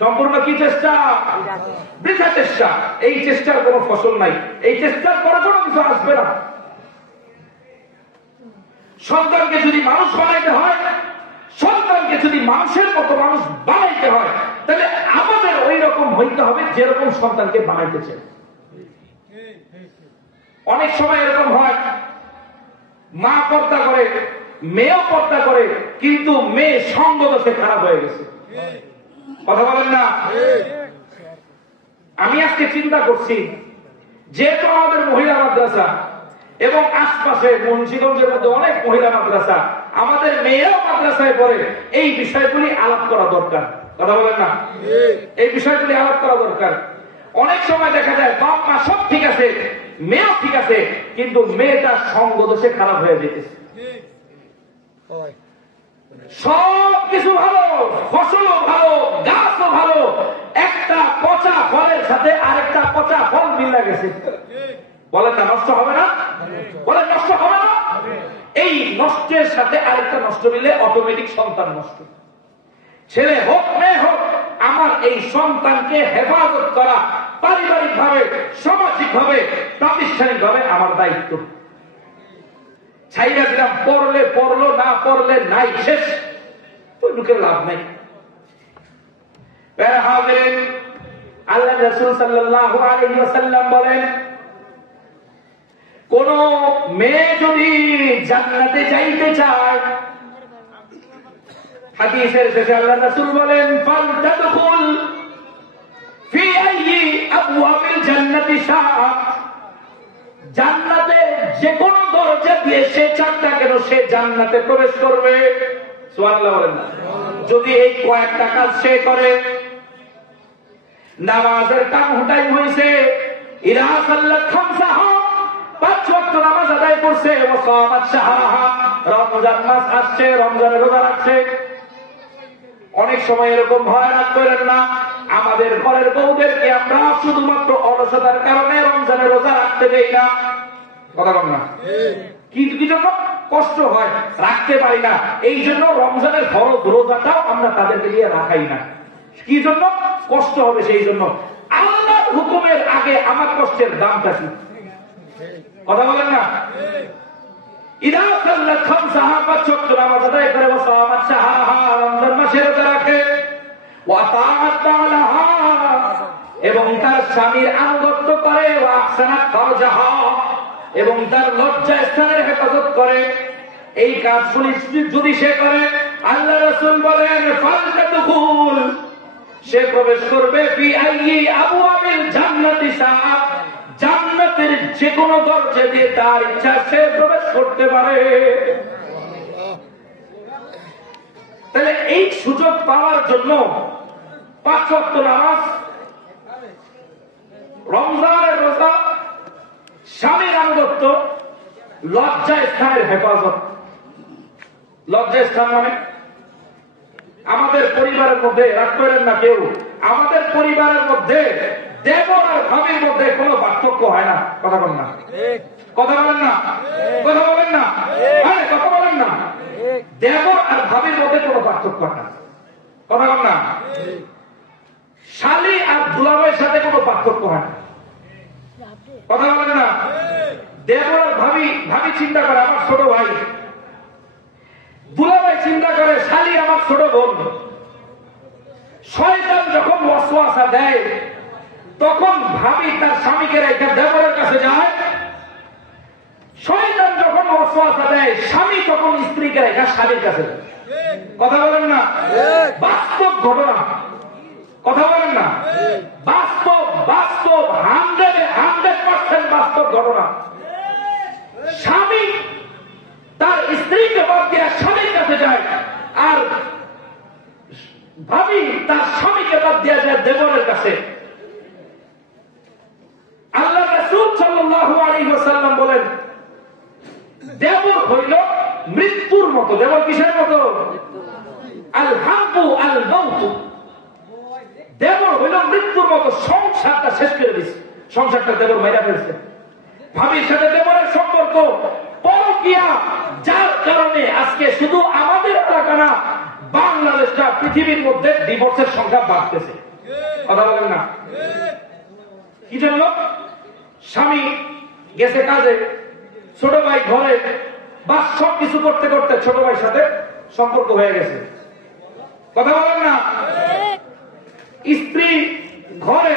সম্পূর্ণ কি চেষ্টা? বৃথা চেষ্টা। এই চেষ্টার কোনো ফসল নাই, এই চেষ্টার পরে কোনো কিছু আসবে না। সন্তানকে যদি মানুষ বানাইতে হয়, সন্তানকে যদি মানুষের মতো মানুষ বানাইতে হয়, তাহলে আমাদের ওই রকম হইতে হবে যেরকম সন্তানকে বানাইতেছে। অনেক সময় এরকম হয়, মা পর্দা করে, মেয়েও পর্দা করে, কিন্তু মেয়ে সঙ্গ দোষে খারাপ হয়ে গেছে। কথা বলেন না? আমি আজকে চিন্তা করছি, যেহেতু আমাদের মহিলা মাদ্রাসা এবং আশপাশে মুন্সিগঞ্জের মধ্যে অনেক মহিলা মাদ্রাসা, আমাদের মেয়েরাও মাদ্রাসায় পড়ে, এই বিষয়গুলি আলাপ করা দরকার। কথা বলেন না? এই বিষয়গুলি আলাপ করা দরকার। অনেক সময় দেখা যায় বাপ মা সব ঠিক আছে, মেয়েও ঠিক আছে, কিন্তু মেয়েটা সঙ্গ দোষে খারাপ হয়ে যেতেছে। সব কিছু ভালো, ফসলও ভালো, গাছও ভালো, একটা পচা ফলের সাথে আরেকটা পচা ফল মিলে গেছে। বলেন না নষ্ট হবে না? বলেন নষ্ট হবে না? এই নষ্টের সাথে আরেকটা নষ্ট মিলে অটোমেটিক সন্তান নষ্ট। ছেলে হোক মেয়ে হোক, আমার এই সন্তানকে হেফাজত করা পারিবারিক ভাবে, সামাজিক ভাবে, প্রাতিষ্ঠানিক ভাবে আমার দায়িত্ব। ছাইরা দিলাম, পড়লে পড়লো, না পড়লে নাই, শেষ। ওই ঢুকে লাভ নাই। আল্লাহ রাসূল সাল্লাল্লাহু আলাইহি ওয়াসাল্লাম বলেন, কোন মেয়ে যদি জান্নাতে যাইতে চায়, হাদিসের শেষে আল্লাহ রাসূল বলেন, ফালতাদখুল ফি আইয়ি আবওয়াবিল জান্নাতি শাআ, জান্নাতে যে কোন দরজা দিয়ে সে চাকটা কেন সে জান্নাতে প্রবেশ করবে। সুবহানাল্লাহ বলেন না? যদি এই কয়েকটা কাজ সে করে, নামাজের টাইম হুটাইম হইছে, ইরা সাল্লাত খামসাহা, 5 ওয়াক্ত নামাজ আদায় করছে, ওয়া সামাত শাহরাহা, রমজান মাস আসছে, রমজানের রোজা রাখছে। অনেক সময় এরকম ভয়ানক করেন না, আমাদের ঘরের বউদেরকে আমরা শুধুমাত্র অলসতার কারণে রমজানের রোজা রাখতে দেই না। কথা বল না? কি জন্য? কষ্ট হয়, রাখতে পারি না, এই জন্য রমজানের ফরজ রোজাটাও আমরা তাদেরকে দিয়ে রাখাই না। কি জন্য? কষ্ট হবে সেই জন্য। আল্লাহর হুকুমের আগে আমার কষ্টের দামটা কি? কথা বলেন না? ইদা সাল্লাত খামসাহা, 5 ওয়াক্ত নামাজ আদায় করে, ওয়া সামাত শাহরাহা, রমজান মাসে রোজা রাখে, ওয়া তাআত বালাহা, এবং তার স্বামীর আনুগত্য করে, ওয়া আহসানাত ফারজাহা, এবং তার লজ্জা স্থানের হেফাজত করে। এই কাজগুলি যদি সে করে, আল্লাহ রাসূল বলেন, ফালতাদখুল, সে প্রবেশ করবে ফি আইয়ি আবওয়াবিল জান্নাতি শাআ, জান্নাতের যে কোনো দরজা দিয়ে তার ইচ্ছা সে প্রবেশ করতে পারে। তাহলে এই সুযোগ পাওয়ার জন্য 5 ওয়াক্ত নামাজ, রমজানের রোজা, স্বামীর আনুগত্য, লজ্জা স্থানের হেফাজত। লজ্জা স্থান মানে আমাদের পরিবারের মধ্যে, রাগ করেন না কেউ, আমাদের পরিবারের মধ্যে দেবর আর ভাবির মধ্যে কোনো পার্থক্য হয় না। কথা বলেন না? কথা বলেন না? কথা বলেন না? কথা বলেন না? দেবর আর ভাবির মধ্যে কোনো পার্থক্য হয় না। কথা বলেন না? শালী আর দুলাভাইয়ের সাথে কোনো পার্থক্য হয় না। কথা বলেন না? দেবর আর ভাবি চিন্তা করে আমার ছোট ভাই, দুলাভাই চিন্তা করে শালী আমার ছোট বোন। শয়তান যখন ওয়াসওয়াসা দেয়, তখন ভাবি তার স্বামীকে রেখে দেবরের কাছে যায়। শয়তান যখন ওয়াসওয়াসা দেয়, স্বামী তখন স্ত্রীকে রেখে স্বামীর কাছে যায়। কথা বলেন না? বাস্তব ঘটনা। কথা বলেন না? বাস্তব 100% বাস্তব ঘটনা। স্বামী তার স্ত্রীকে বাদ দিয়ে স্বামীর কাছে যায়, আর ভাবি তার স্বামীকে বাদ দিয়ে যায় দেবরের কাছে। আল্লাহ রাসূল সাল্লাল্লাহু আলাইহি ওয়াসাল্লাম বলেন, দেবর হইল মৃত্যুর মতো। দেবর কিসের মতো? আল হাব্বু আল মাউত। দেবর হইল মৃত্যুর মতো। সংসারটা শেষ করে দিচ্ছে, সংসারটা দেবর মেরা ফেলছে। ভাবির সাথে দেবরের সম্পর্ক পরকীয়া, যার কারণে আজকে শুধু আমাদের এলাকা না, বাংলাদেশটা পৃথিবীর মধ্যে ডিভোর্সের সংখ্যা বাড়তেছে। কথা বলেন না? কি জন্য? স্বামী গেছে কাজে, ছোট ভাই ঘরে, বা সব কিছু করতে করতে ছোট ভাইয়ের সাথে সম্পর্ক হয়ে গেছে। কথা বলেন না? স্ত্রী ঘরে,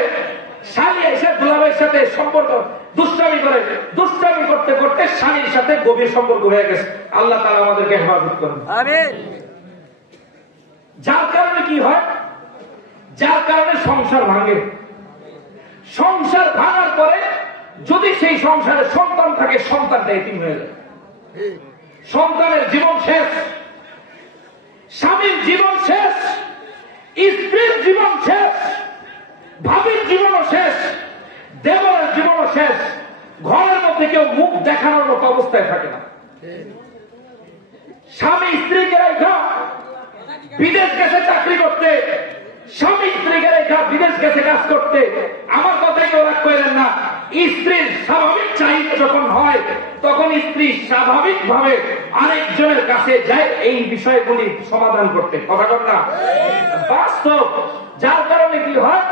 স্বামী এসে দুলাভাইয়ের সাথে সম্পর্ক দুষ্টামি করে, দুষ্টামি করতে করতে স্বামীর সাথে গভীর সম্পর্ক হয়ে গেছে। আল্লাহ তাআলা আমাদেরকে হেফাজত করুন। আমিন। যার কারণে কি হয়? যার কারণে সংসার ভাঙে। সংসার ভাঙার পরে যদি সেই সংসারে সন্তান থাকে, সন্তানটা এতিম হয়ে যায়। সন্তানের জীবন শেষ, স্বামীর জীবন শেষ, স্ত্রীর জীবন শেষ, ভাবির জীবনও শেষ, দেবরের জীবনও শেষ। ঘরের মধ্যে কেউ মুখ দেখানোর মতো অবস্থায় থাকে না। স্বামী স্ত্রীকে রেখা বিদেশ গেছে চাকরি করতে, স্বামী স্ত্রীকে রেখা বিদেশ গেছে কাজ করতে। আমার কথাই কেউ রাগ করেন না। স্ত্রীর স্বাভাবিক চাহিদা যখন হয় তখন স্ত্রী স্বাভাবিক ভাবে আরেকজনের কাছে যায় এই বিষয়গুলি সমাধান করতে। কথা বল না, বাস্তব। যার কারণে কি হয়,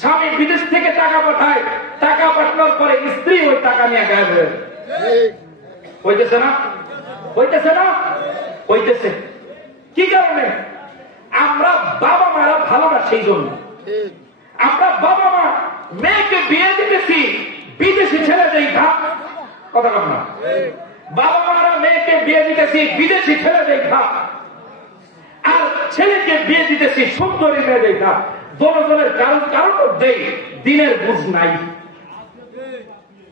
স্বামী বিদেশ থেকে টাকা পাঠায়, টাকা পাঠানোর পরে স্ত্রী ওই টাকা নিয়ে গায়েব হয়ে যায়। হইতেছে না? হইতেছে না? হইতেছে। কি কারণে? আমরা বাবা মারা ভালো না, সেই জন্য আমরা বাবা মা মেয়েকে বিয়ে দিতেছি বিদেশি ছেলে দেখা। কথা বল না, বাবা মারা মেয়েকে বিয়ে দিতেছি বিদেশি ছেলে দেখা, আর ছেলেকে বিয়ে দিতেছি সুন্দরী মেয়ে দেখা। দোনোজনের কারণ মধ্যেই দিনের বুঝ নাই।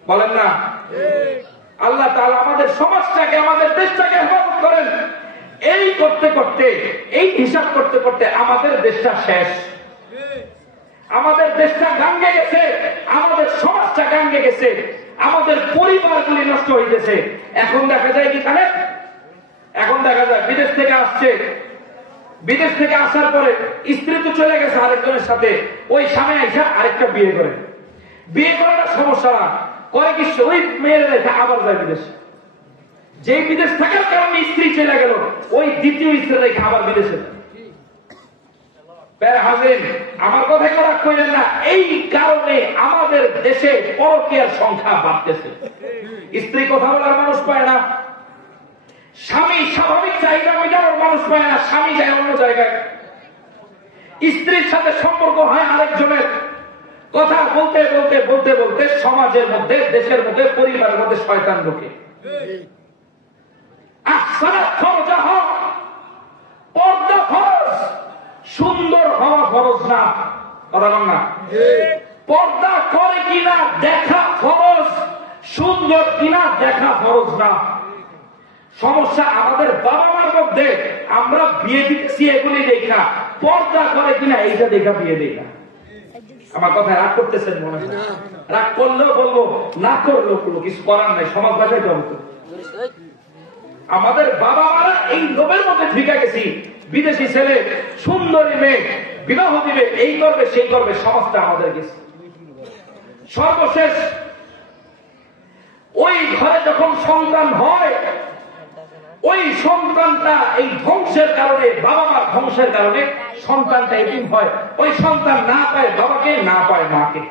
বলেন না? আল্লাহ তাআলা আমাদের সমাজটাকে, আমাদের দেশটাকে হেফাজত করেন। এই করতে করতে, এই হিসাব করতে করতে আমাদের দেশটা শেষ। আমাদের দেশটা গাঙ্গে গেছে, আমাদের সমাজটা গাঙ্গে গেছে, আমাদের পরিবারগুলি নষ্ট হইতেছে। এখন দেখা যায় কি কানে, এখন দেখা যায় বিদেশ থেকে আসছে, বিদেশ থেকে আসার পরে স্ত্রী তো চলে গেছে আরেকজনের সাথে, ওই স্বামী আইসা আরেকটা বিয়ে করে। বিয়ে করাটা সমস্যা না, করে কি ওই মেয়ের রেখে আবার যায় বিদেশে। যে বিদেশ থাকার কারণে স্ত্রী চলে গেল, ওই দ্বিতীয় স্ত্রী রেখে আবার বিদেশে। আমার কথা রাগ করেন না, এই কারণে আমাদের দেশে পরকীয়ার সংখ্যা বাড়তেছে। স্ত্রী কথা বলার মানুষ পায় না, স্বামী স্বাভাবিক চাহিদা মেটানোর মানুষ পায় না, স্বামী যায় অন্য জায়গায়। স্ত্রীর সাথে সম্পর্ক হয় আরেকজনের। কথা বলতে বলতে বলতে বলতে সমাজের মধ্যে, দেশের মধ্যে, পরিবারের মধ্যে শয়তান ঢোকে। পর্দা ফরজ, সুন্দর হওয়া ফরজ না। কথা বল না, পর্দা করে কিনা দেখা ফরজ, সুন্দর কিনা দেখা ফরজ না। সমস্যা আমাদের বাবা মার মধ্যে, আমরা বিয়ে দিতেছি এগুলি দেখা, পর্দা করে কিনা এইটা দেখা বিয়ে দিই না। আমার কথা রাগ করতেছেন মনে হয়? রাগ করলেও বলবো, না করলেও বলবো, কিছু করার নাই, সমাজ ভাষায় চলতো। আমাদের বাবা মারা এই লোভের মধ্যে ঢুকে গেছি, বিদেশি ছেলে সুন্দরী মেয়ে বিবাহ দিবে, এই করবে সেই করবে, সমাজটা আমাদের গেছে। সর্বশেষ ওই ঘরে যখন সন্তান হয়, ওই সন্তানটা এই ধ্বংসের কারণে, বাবা মার ধ্বংসের কারণে সন্তানটা এতিম হয়। ওই সন্তান না পায় বাবাকে, না পায় মাকে।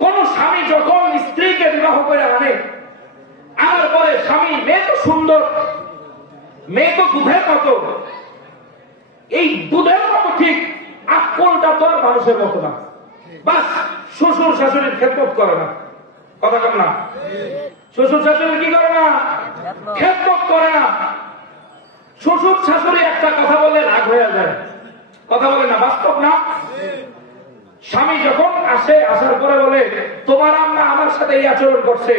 কোন স্বামী যখন স্ত্রীকে বিবাহ করে আনে, আনার পরে স্বামী, মেয়ে তো সুন্দর, মেয়ে তো দুধের মতো, এই দুধের মতো ঠিক, আকলটা তো আর মানুষের মতো না। বাস শ্বশুর শাশুড়ির খেদমত করে না। কথা বল না, শ্বশুর শাশুড়ি কি করে না? খেদমত করে না। শ্বশুর শাশুড়ি একটা কথা বললে রাগ হয়ে যায়। কথা বলে না, বাস্তব না? স্বামী যখন আসে, আসার পরে বলে তোমার আম্মা আমার সাথে এই আচরণ করছে,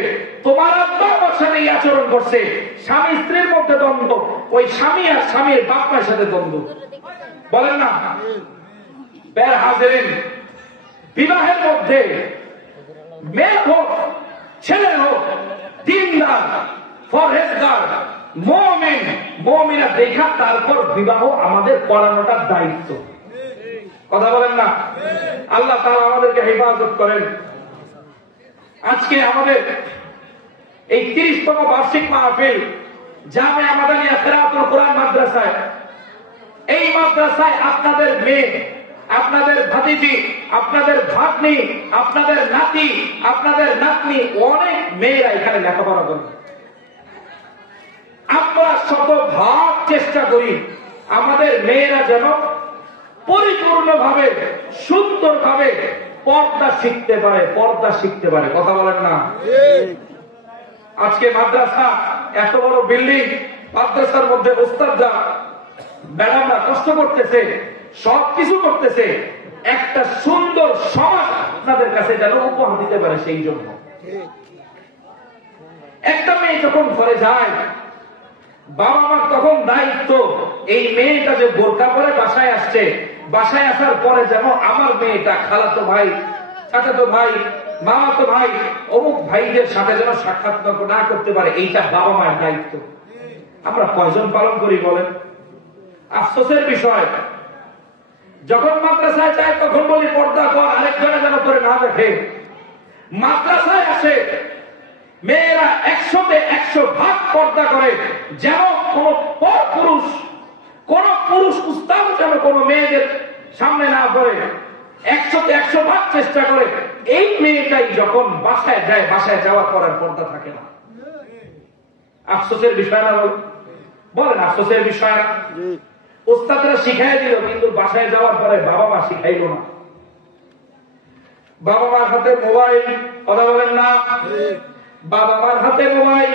তোমার আব্বা আমার সাথে এই আচরণ করছে। স্বামী স্ত্রীর মধ্যে দ্বন্দ্ব, ওই স্বামী আর স্বামীর বাপ মায়ের সাথে দ্বন্দ্ব। বলেন না? বের হাজিরিন, বিবাহের মধ্যে মেয়ে হোক ছেলে হোক, দিনদার, পরহেজগার, মুমিন, মুমিনা দেখা তারপর বিবাহ আমাদের করানোটা দায়িত্ব। কথা বলেন না? আল্লাহ তাআলা আমাদেরকে হেফাজত করেন। আজকে আমাদের এই 30তম বার্ষিক মাহফিল জামিয়া মাদানিয়া কিরাআতুল কোরআন মাদ্রাসায়, এই মাদ্রাসায় আপনাদের মেয়ে, আপনাদের ভাতিজি, আপনাদের ভাগ্নি, আপনাদের নাতি, আপনাদের নাতনি, অনেক মেয়েরা এখানে লেখাপড়া করে। আমরা শতভাগ চেষ্টা করি আমাদের মেয়েরা যেন পরিপূর্ণভাবে, সুন্দরভাবে পর্দা শিখতে পারে, পর্দা শিখতে পারে। কথা বলেন না? আজকে মাদ্রাসা এত বড় বিল্ডিং, মাদ্রাসার মধ্যে ওস্তাদরা, ম্যাডামরা কষ্ট করতেছে, সবকিছু করতেছে, একটা সুন্দর সমাজ আপনাদের কাছে যেন উপহার দিতে পারে, সেই জন্য একটা মেয়ে যখন ঘরে যায়, বাবা মার তখন দায়িত্ব এই মেয়েটা যে বোরকা পরে বাসায় আসছে, বাসায় আসার পরে যেন আমার মেয়েটা খালাতো ভাই, চাচাতো ভাই, মামাতো ভাই, অমুক ভাইদের সাথে যেন সাক্ষাৎ না করতে পারে, এইটা বাবা মায়ের দায়িত্ব। আমরা কয়জন পালন করি বলেন? আফসোসের বিষয়, যখন মাদ্রাসায় যায় তখন বলি পর্দা কর, আরেকজনে যেন করে না দেখে। মাদ্রাসায় আসে মেয়েরা 100-তে 100 ভাগ পর্দা করে, যেন কোন পুরুষ উস্তাদ যেন কোন মেয়েদের সামনে না পড়ে, 100-তে 100 ভাগ চেষ্টা করে। এই মেয়েটাই যখন বাসায় যায়, বাসায় যাওয়ার পর আর পর্দা থাকে না। আফসোসের বিষয় না বলেন? আফসোসের বিষয় না? উস্তাদরা শিখাই দিল, কিন্তু বাসায় যাওয়ার পরে বাবা মা শিখাইল না। বাবা মার হাতে মোবাইল, কথা বলেন না? বাবা মার হাতে মোবাইল,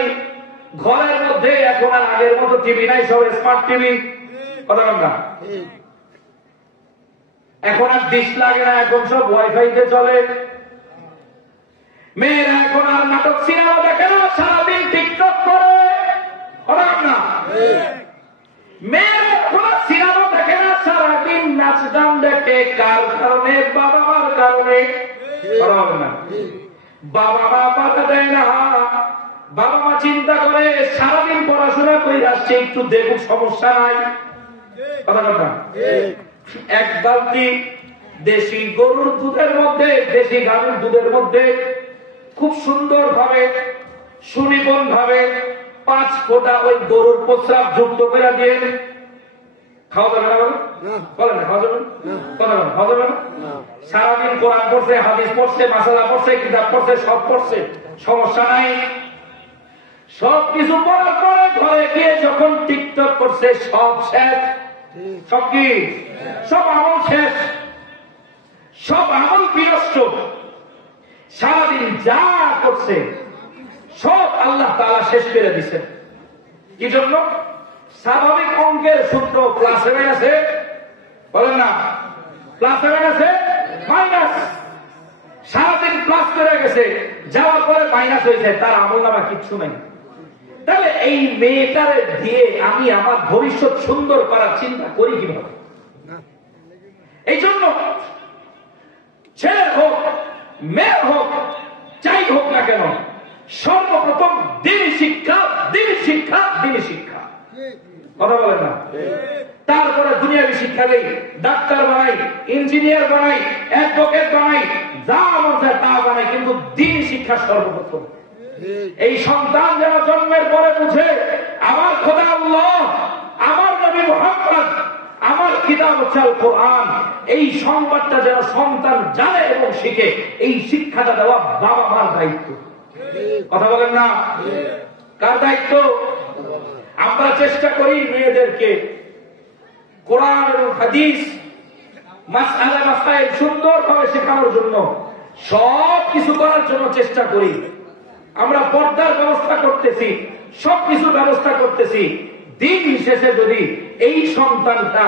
ঘরের মধ্যে এখন আর আগের মতো টিভি নাই, সব স্মার্ট টিভি, কথা বলেন না? এখন আর ডিশ লাগে না, এখন সব ওয়াইফাইতে চলে। মেয়েরা এখন আর নাটক সিনেমা দেখে না, সারাদিন টিকটক করে, কথা বলেন না? মেয়েরা এখন আর সিনেমা দেখে না, সারাদিন নাচ গান দেখে। কার কারণে? বাবা মার কারণে, কথা বলেন না? বাবা মা বাধা দেয় না, বাবা মা চিন্তা করে সারাদিন পড়াশোনা করে আসছে, একটু দেখুক, সমস্যা নাই, কথা কথা। এক বালতি দেশি গরুর দুধের মধ্যে, দেশি গাভীর দুধের মধ্যে খুব সুন্দর ভাবে, সুনিপুণ ভাবে 5 ফোঁটা ওই গরুর প্রস্রাব যুক্ত করে দিয়ে খাওয়া যাবে না? বলেন না খাওয়া যাবে? কথা বলেন, খাওয়া যাবে না? সারাদিন কোরআন পড়ছে, হাদিস পড়ছে, মাসালা পড়ছে, কিতাব পড়ছে, সব পড়ছে, সমস্যা নাই। সব কিছু পড়ার পরে ঘরে গিয়ে যখন টিকটক করছে, সব শেষ। সব কি? সব আমল শেষ, সব আমল বিনষ্ট। সারাদিন যা করছে সব আল্লাহ তাআলা শেষ করে দিচ্ছেন। কি জন্য? স্বাভাবিক অঙ্কের সূত্র +7 আছে, বলেন না? +7 আছে, মাইনাস। সারাদিন প্লাস করে গেছে, যাওয়ার পরে মাইনাস হয়েছে, তার আমলনামা কিচ্ছু নাই। তাহলে এই মেয়েটারে দিয়ে আমি আমার ভবিষ্যৎ সুন্দর করার চিন্তা করি কিভাবে? এই জন্য ছেলে হোক মেয়ে হোক, যাই হোক না কেন, সর্বপ্রথম দ্বীনি শিক্ষা, দ্বীনি শিক্ষা, দ্বীনি শিক্ষা, কথা বলেন না? তারপরে দুনিয়াবি শিক্ষা দেই, ডাক্তার বানাই, ইঞ্জিনিয়ার বানাই, অ্যাডভোকেট বানাই, যা মন চায় তা বানাই, কিন্তু দ্বীনি শিক্ষা সর্বপ্রথম। এই সন্তান যেন জন্মের পরে বুঝে আমার খোদা আল্লাহ, আমার নবী মুহাম্মদ, আমার কিতাব হচ্ছে আল কোরআন। এই সংবাদটা যেন সন্তান জানে এবং শিখে, এই শিক্ষাটা দেওয়া বাবা মার দায়িত্ব, কথা বলেন না? কার দায়িত্ব? আমরা চেষ্টা করি মেয়েদেরকে কোরআন এবং হাদিস, মাসআলা মাসাইল সুন্দরভাবে শেখানোর জন্য, সব কিছু করার জন্য চেষ্টা করি। আমরা পর্দার ব্যবস্থা করতেছি, সবকিছু ব্যবস্থা করতেছি। দিন শেষে যদি এই সন্তানটা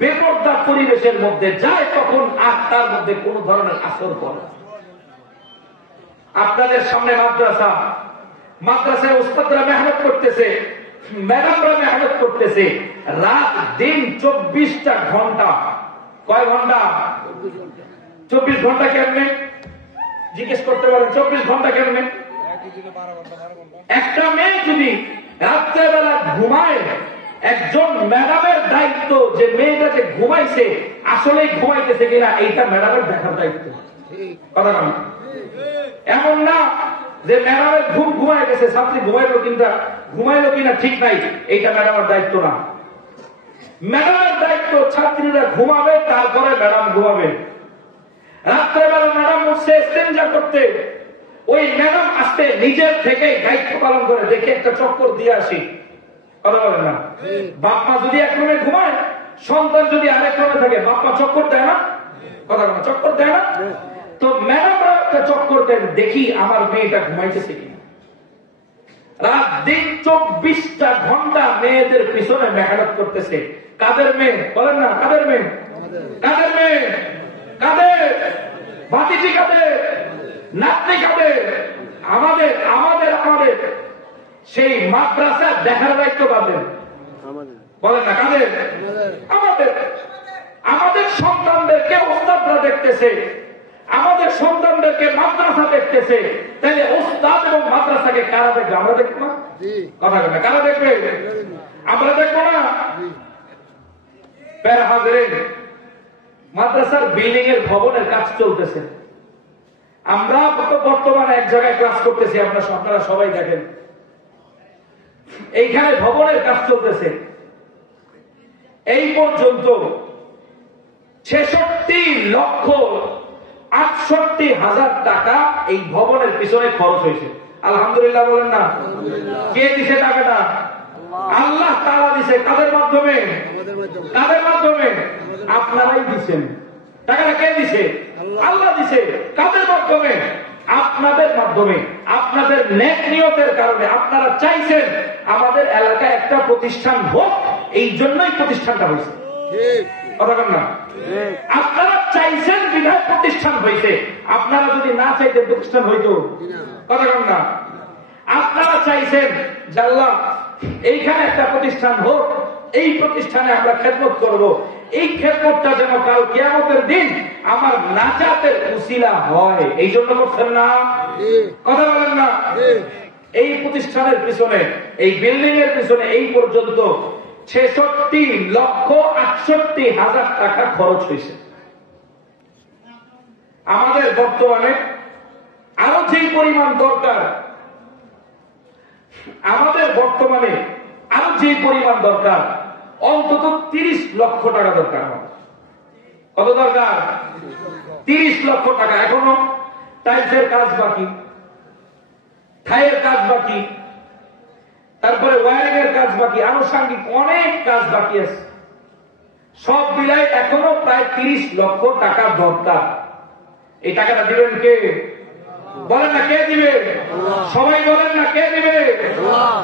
বেপর্দা পরিবেশের মধ্যে যায়, তখন আর তার মধ্যে কোন ধরনের আসর করে। আপনাদের সামনে মাদ্রাসা, মাদ্রাসায় উস্তাদরা মেহনত করতেছে, ম্যাডামরা মেহনত করতেছে, রাত দিন 24টা ঘন্টা। কয় ঘন্টা? 24 ঘন্টা। কেমনে? জিজ্ঞেস করতে পারেন 24 ঘন্টা কেমনে? একটা মেয়ে যদি রাত্রেবেলা ঘুমায়, একজন ম্যাডামের দায়িত্ব যে মেয়েটা যে ঘুমাইছে আসলে ঘুমাইতেছে কিনা, এইটা ম্যাডামের দেখার দায়িত্ব, কথা না? এমন না যে ম্যাডামের ঘুমায় গেছে, ছাত্রী ঘুমাইলো কিনা ঠিক নাই, এইটা ম্যাডামের দায়িত্ব না। ম্যাডামের দায়িত্ব ছাত্রীরা ঘুমাবে, তারপরে ম্যাডাম ঘুমাবে। রাত্রেবেলা ম্যাডাম উঠছে ইস্তেঞ্জা করতে, ওই ম্যাডাম আসতে নিজের থেকে দায়িত্ব পালন করে, দেখে একটা চক্কর দিয়ে আসি, কথা বলেন না? বাপ মা যদি এক রুমে ঘুমায়, সন্তান যদি আরেক রুমে থাকে, বাপ মা চক্কর দেয় না, কথা বলেন, চক্কর দেয় না? তো ম্যাডামরা একটা চক্কর দেন, দেখি আমার মেয়েটা ঘুমাইতেছে কিনা। রাত দিন 24টা ঘন্টা মেয়েদের পিছনে মেহনত করতেছে। কাদের মেয়ে? বলেন না, কাদের মেয়ে? কাদের মেয়ে? কাদের? ভাতিজি কাদের? নাতনি কাদের? আমাদের। আমাদের আমাদের সেই মাদ্রাসা দেখার দায়িত্ব কাদের? বলেন না কাদের? আমাদের। আমাদের সন্তানদেরকে ওস্তাদরা দেখতেছে, আমাদের সন্তানদেরকে মাদ্রাসা দেখতেছে, তাহলে ওস্তাদ এবং মাদ্রাসাকে কারা দেখবে? আমরা দেখবো না? কথা বলে কারা দেখবে? আমরা দেখবো না? মাদ্রাসার বিল্ডিং এর ভবনের কাজ চলতেছে। আমরা বর্তমানে এক জায়গায় ক্লাস করতেছি, আপনারা সবাই দেখেন, এইখানে ভবনের কাজ চলতেছে। এই পর্যন্ত 66,68,000 টাকা এই ভবনের পিছনে খরচ হয়েছে। আলহামদুলিল্লাহ বলেন না? কে দিছে টাকাটা? আল্লাহ তাআলা দিছে। কাদের মাধ্যমে? কাদের মাধ্যমে? আপনারাই দিছেন। টাকাটা কে দিছে? আল্লাহ দিছে। কাদের মাধ্যমে? আপনাদের মাধ্যমে। আপনাদের নেক নিয়তের কারণে আপনারা চাইছেন আমাদের এলাকায় একটা প্রতিষ্ঠান হোক, এই জন্যই প্রতিষ্ঠানটা হয়েছে। কথা বলেন না? আপনারা চাইছেন বিধায় প্রতিষ্ঠান হয়েছে। আপনারা যদি না চাইতেন প্রতিষ্ঠান হইতো? কথা বলেন না? আপনারা চাইছেন যে আল্লাহ এইখানে একটা প্রতিষ্ঠান হোক, এই প্রতিষ্ঠানে আমরা খেদমত করব, এই খেদমতটা যেন কাল কিয়ামতের দিন আমার নাজাতের উসিলা হয়, এই জন্য করছেন না? কথা বলেন না? এই প্রতিষ্ঠানের পিছনে, এই বিল্ডিং এর পিছনে এই পর্যন্ত 66,68,000 টাকা খরচ হয়েছে। আমাদের বর্তমানে আরো যে পরিমাণ দরকার, আমাদের বর্তমানে আরো যে পরিমাণ দরকার, অন্তত 30 লক্ষ টাকা দরকার। কত দরকার? 30 লক্ষ টাকা। এখনো টাইলসের কাজ বাকি, থাইয়ের কাজ বাকি, তারপরে ওয়ারিং এর কাজ বাকি, আনুষঙ্গিক অনেক কাজ বাকি আছে। সব মিলাই এখনো প্রায় 30 লক্ষ টাকা দরকার। এই টাকাটা দিবেন কে? বলেন না কে দিবে? সবাই বলেন না কে দিবে?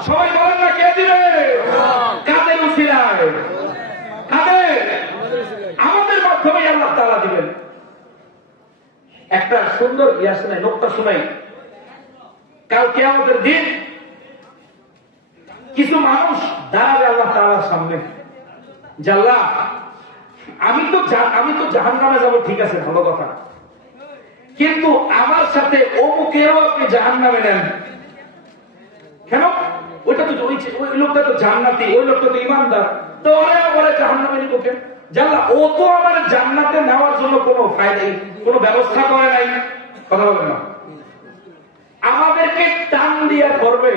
সবাই বলেন না কে দিবে? কাদের উসিলায়? কাদের? আমাদের মাধ্যমে আল্লাহ তাআলা দিবেন। একটা সুন্দর ইয়া শোনাই, নোকতা শোনাই। কাল কিয়ামতের দিন কিছু মানুষ দাঁড়াবে আল্লাহ তাআলার সামনে, যে আল্লাহ আমি তো জাহান্নামে যাব, ঠিক আছে, ভালো কথা, কিন্তু আমার সাথে অমুকেরও আপনি জাহান্নামে নেন কেন? ওইটা তো ওই লোকটা তো জান্নাতি, ওই লোকটা তো ইমানদার, তো ওরা জাহান্নামে নিব কেন? জানলা ও তো আমার জান্নাতে নেওয়ার জন্য কোনো ফায়দা, কোনো ব্যবস্থা করে নাই। কথা বলেন না? আমাদেরকে টান দিয়া করবে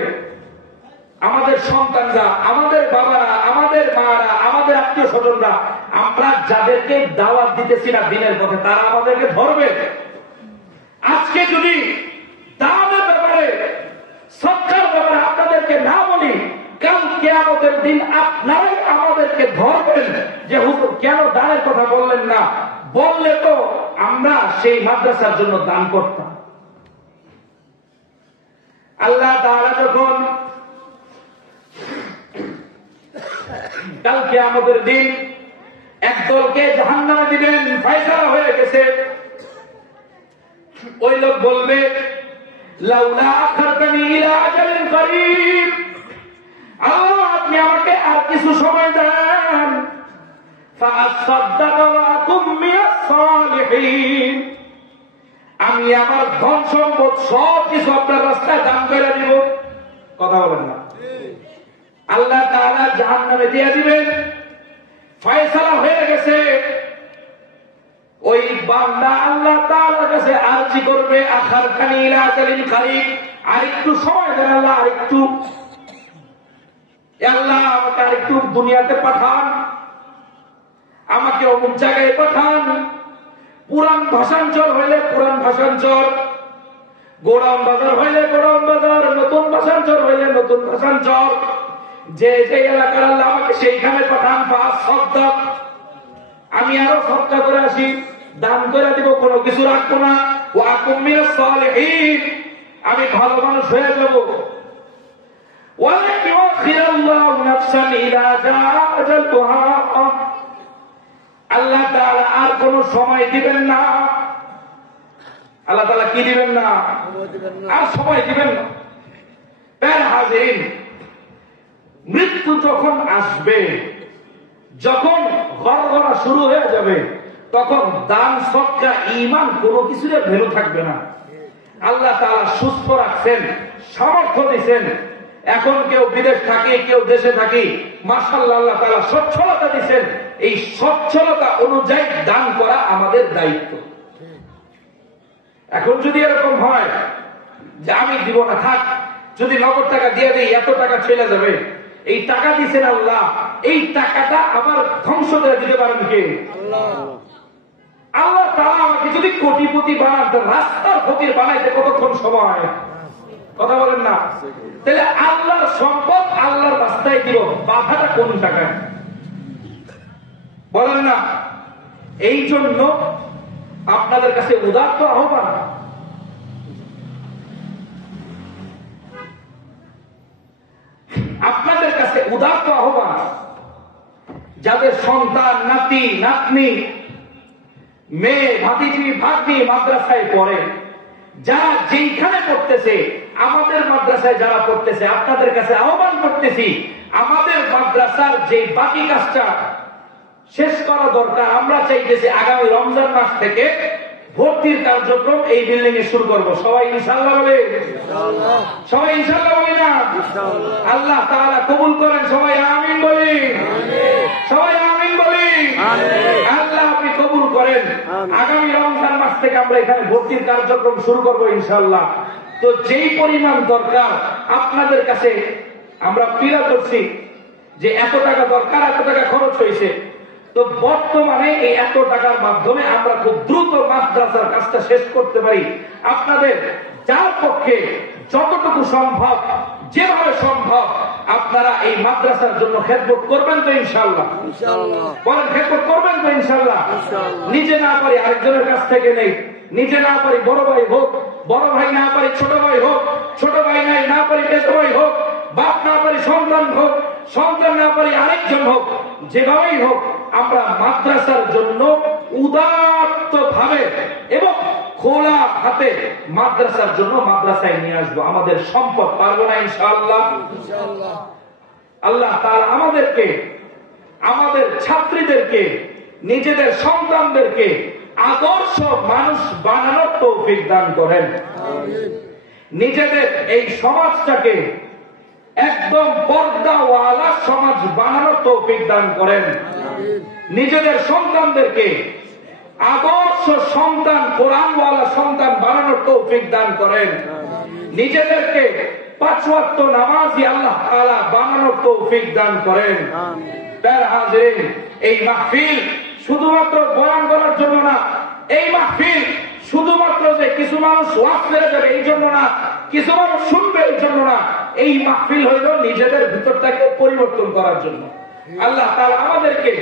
আমাদের সন্তানরা, আমাদের বাবারা, আমাদের মারা, আমাদের আত্মীয় স্বজনরা। আমরা যাদেরকে দাওয়াত দিতেছি না দিনের পথে, তারা আমাদেরকে ধরবে। আজকে যদি দাওয়াতের ব্যাপারে, সৎকার ব্যাপারে আপনাদেরকে না বলি, কাল কিয়ামতের দিন আপনারাই আমাদেরকে ধরবেন যে হুজুর কেন দানের কথা বললেন না? বললে তো আমরা সেই মাদ্রাসার জন্য দান করতাম। আল্লাহ তাআলা যখন কাল কিয়ামতের দিন একদলকে জাহান্নামে দিবেন, ফয়সালা হয়ে গেছে, ওই লোক বলবে লাউলা আখারতানি ইলা আজালিন করিব, আল্লাহ আপনি আমাকে আর কিছু সময় দেন, ফাআসাদদাকা ওয়া আকুম মিনাস সালিহিন, আমি আমার ধন সম্পদ সব কিছু আপনার রাস্তায় দান করে দিব। কথা বলেন না? আল্লাহ তাআলা জাহান্নামে দিয়ে দিবেন, ফয়সালা হয়ে গেছে। ওই বান্দা আল্লাহ তাআলার কাছে আরজি করবে, আখারতানি ইলা আজালিন করিব, আরেকটু সময় দেন আল্লাহ, আরেকটু, আল্লাহ আমাকে আরেকটু দুনিয়াতে পাঠান, আমাকে অমুক জায়গায় পাঠান। পুরান ভাষাঞ্চল হইলে পুরান ভাষাঞ্চল, গোড়াম বাজার হইলে গোড়াম বাজার, নতুন ভাষাঞ্চল হইলে নতুন ভাষাঞ্চল, যে যে এলাকার আল্লাহ আমাকে সেইখানে পাঠান। ফাআসাদদাক, আমি আরো সদকা করে আসি, দান করে দিব, কোনো কিছু রাখবো না। ওয়া আকুম মিনাস সালিহিন, আমি ভালো মানুষ হয়ে যাব। ওয়ালা ইউখিরুল্লাহু নাফসান ইযা জাআ আজালুহা, আল্লাহ তাআলা আর কোন সময় দিবেন না। আল্লাহ তাআলা কি দিবেন না? আর সময় দিবেন না। হাজিরিন, মৃত্যু যখন আসবে, যখন গড়গড়া শুরু হয়ে যাবে, তখন দান সদকা ঈমান কোনো কিছুর ভ্যালু থাকবে না। আল্লাহ তাআলা সুস্থ রাখছেন, সামর্থ্য দিচ্ছেন। এখন কেউ বিদেশ থাকে, কেউ দেশে থাকে, মাশাআল্লাহ আল্লাহ তাআলা সচ্ছলতা দিচ্ছেন। এই সচ্ছলতা অনুযায়ী দান করা আমাদের দায়িত্ব। এখন যদি এরকম হয় যে আমি দিব না, থাক, যদি নগদ টাকা দিয়ে দেই এত টাকা চলে যাবে, এই টাকা দিচ্ছেন আল্লাহ, এই টাকাটা আবার ধ্বংস করে দিতে পারেন কে? আল্লাহ তাআলা আমাকে যদি কোটিপতি বানান, রাস্তার ফকির বানাইতে কতক্ষণ সময়? কথা বলেন না? তাহলে আল্লাহর সম্পদ আল্লাহর রাস্তায় দিব, বাধাটা কোন টাকায়? বলেন না? এই জন্য আপনাদের কাছে উদাত্ত আহ্বান, আপনাদের কাছে উদাত্ত আহ্বান, যাদের সন্তান, নাতি নাতনি, মেয়ে, ভাতিজি, ভাগ্নি মাদ্রাসায় পড়ে, যারা যেইখানে পড়তেছে, আমাদের মাদ্রাসায় যারা পড়তেছে, আপনাদের কাছে আহ্বান করতেছি, আমাদের মাদ্রাসার যে বাকি কাজটা শেষ করা দরকার। আমরা চাইতেছি আগামী রমজান মাস থেকে ভর্তির কার্যক্রম এই বিল্ডিং এ শুরু করবো। সবাই ইনশাআল্লাহ বলে, সবাই ইনশাআল্লাহ বলি না? আল্লাহ তাআলা কবুল করেন, সবাই আমিন বলি, সবাই আমিন বলি। আল্লাহ আপনি কবুল করেন। আগামী রমজান মাস থেকে আমরা এখানে ভর্তির কার্যক্রম শুরু করবো ইনশাআল্লাহ। তো যেই পরিমাণ দরকার আপনাদের কাছে আমরা পীড়া করছি যে এত টাকা দরকার, এত টাকা খরচ হয়েছে, তো বর্তমানে এই এত টাকার মাধ্যমে আমরা খুব দ্রুত মাদ্রাসার কাজটা শেষ করতে পারি। আপনাদের যার পক্ষে যতটুকু সম্ভব, যেভাবে সম্ভব, আপনারা এই মাদ্রাসার জন্য খেদমত করবেন তো ইনশাআল্লাহ? বলেন, খেদমত করবেন তো ইনশাআল্লাহ? নিজে না পারি আরেকজনের কাছ থেকে নেই, নিজে না পারি বড় ভাই হোক, বড় ভাই না পারি ছোট ভাই হোক, ছোট ভাই নাই না পারি মেজো ভাই হোক, বাপ না পারি সন্তান হোক, সন্তান না পারি আরেকজন হোক, যেভাবেই হোক আমরা মাদ্রাসার জন্য উদাত্ত ভাবে এবং খোলা হাতে মাদ্রাসার জন্য মাদ্রাসায় নিয়ে আসবো। আমাদের সম্পদ পারবো না ইনশাআল্লাহ? আল্লাহ তাআলা আমাদেরকে, আমাদের ছাত্রীদেরকে, নিজেদের সন্তানদেরকে আদর্শ মানুষ বানানোর তৌফিক দান করেন। নিজেদের এই সমাজটাকে একদম পর্দাওয়ালা সমাজ বানানোর তৌফিক দান করেন। নিজেদের সন্তানদেরকে আদর্শ সন্তান, কোরআনওয়ালা সন্তান বানানোর তৌফিক দান করেন। নিজেদেরকে 5 ওয়াক্ত নামাজি আল্লাহ তাআলা বানানোর তৌফিক দান করেন। তার হাজিরিন, এই মাহফিল শুধুমাত্র বয়ান করার জন্য না, এই মাহফিল শুধুমাত্র যে কিছু মানুষ ওয়াজ করে যাবে এই জন্য না, কিছু মানুষ শুনবে এই জন্য না, এই মাহফিল হইল নিজেদের ভিতরটাকে পরিবর্তন করার জন্য। আল্লাহ তাআলা আমাদেরকে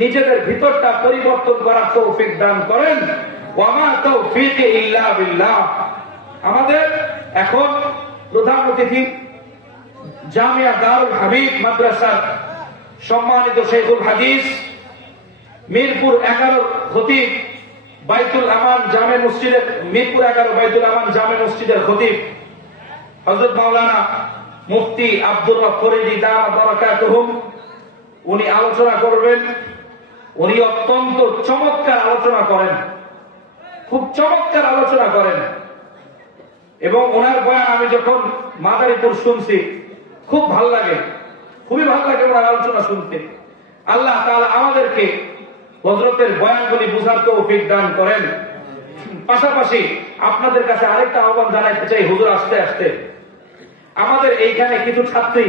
নিজেদের ভিতরটা পরিবর্তন করার তৌফিক দান করেন। ওয়া মা তাওফীকি ইল্লা বিল্লাহ। আমাদের এখন প্রধান অতিথি জামিয়া দারুল হাবিব মাদ্রাসার সম্মানিত শেখুল হাদিস, মিরপুর 11 খতিব, বাইতুল আমান জামে মসজিদের, মিরপুর 11 বাইতুল আমান জামে মসজিদের খতিব হযরত মাওলানা মুফতি আব্দুর রব ফরিদি দামাত বারাকাতুহুম, উনি আলোচনা করবেন। উনি অত্যন্ত চমৎকার আলোচনা করেন, খুব চমৎকার আলোচনা করেন। এবং ওনার বয়ান আমি যখন মাদারীপুর শুনছি খুব ভাল লাগে, খুবই ভালো লাগে ওনার আলোচনা শুনতে। আল্লাহ তাআলা আমাদেরকে হযরতের বয়ানগুলি বুঝার তৌফিক দান করেন। পাশাপাশি আপনাদের কাছে আরেকটা আহ্বান জানাইতে চাই, হুজুর আসতে আসতে আমাদের এইখানে কিছু ছাত্রী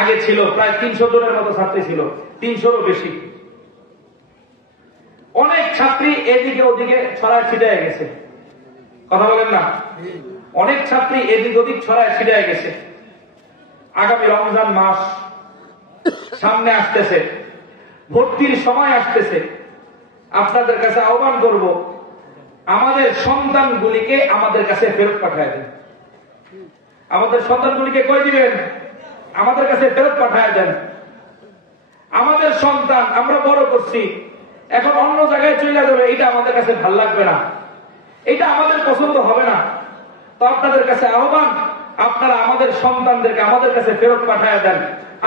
আগে ছিল, প্রায় 300 জনের মতো ছাত্রী ছিল, 300-রও বেশি। অনেক ছাত্রী এদিকে ওদিকে ছড়ায় ছিটায় গেছে। কথা বলেন না? অনেক ছাত্রী এদিক ওদিক ছড়ায় ছিটায় গেছে। আগামী রমজান মাস সামনে আসতেছে, ভর্তির সময় আসতেছে। আপনাদের কাছে আহ্বান করব, আমাদের সন্তানগুলিকে আমাদের কাছে ফেরত পাঠায় দেন। আমাদের সন্তানগুলিকে কই দিবেন? আমাদের কাছে ফেরত পাঠায় দেন। আমাদের সন্তান আমরা বড় করছি, এখন অন্য জায়গায় চলে যাবে, এটা আমাদের কাছে ভাল লাগবে না, এটা আমাদের পছন্দ হবে না। তো আপনাদের কাছে আহ্বান, আপনারা আমাদের সন্তানদেরকে আমাদের কাছে ফেরত পাঠায় দেন।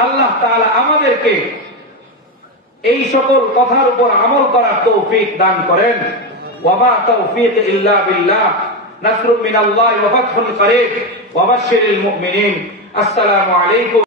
আল্লাহ তাআলা আমাদেরকে এই সকল কথার উপর আমল করার তৌফিক দান করেন। ওয়া মা তাওফীক ইল্লা বিল্লাহ। নাসরুম মিনাল্লাহি ওয়া ফাতহুন করিব ওয়া বাশশিরিল মুমিনিন। আসসালামু আলাইকুম।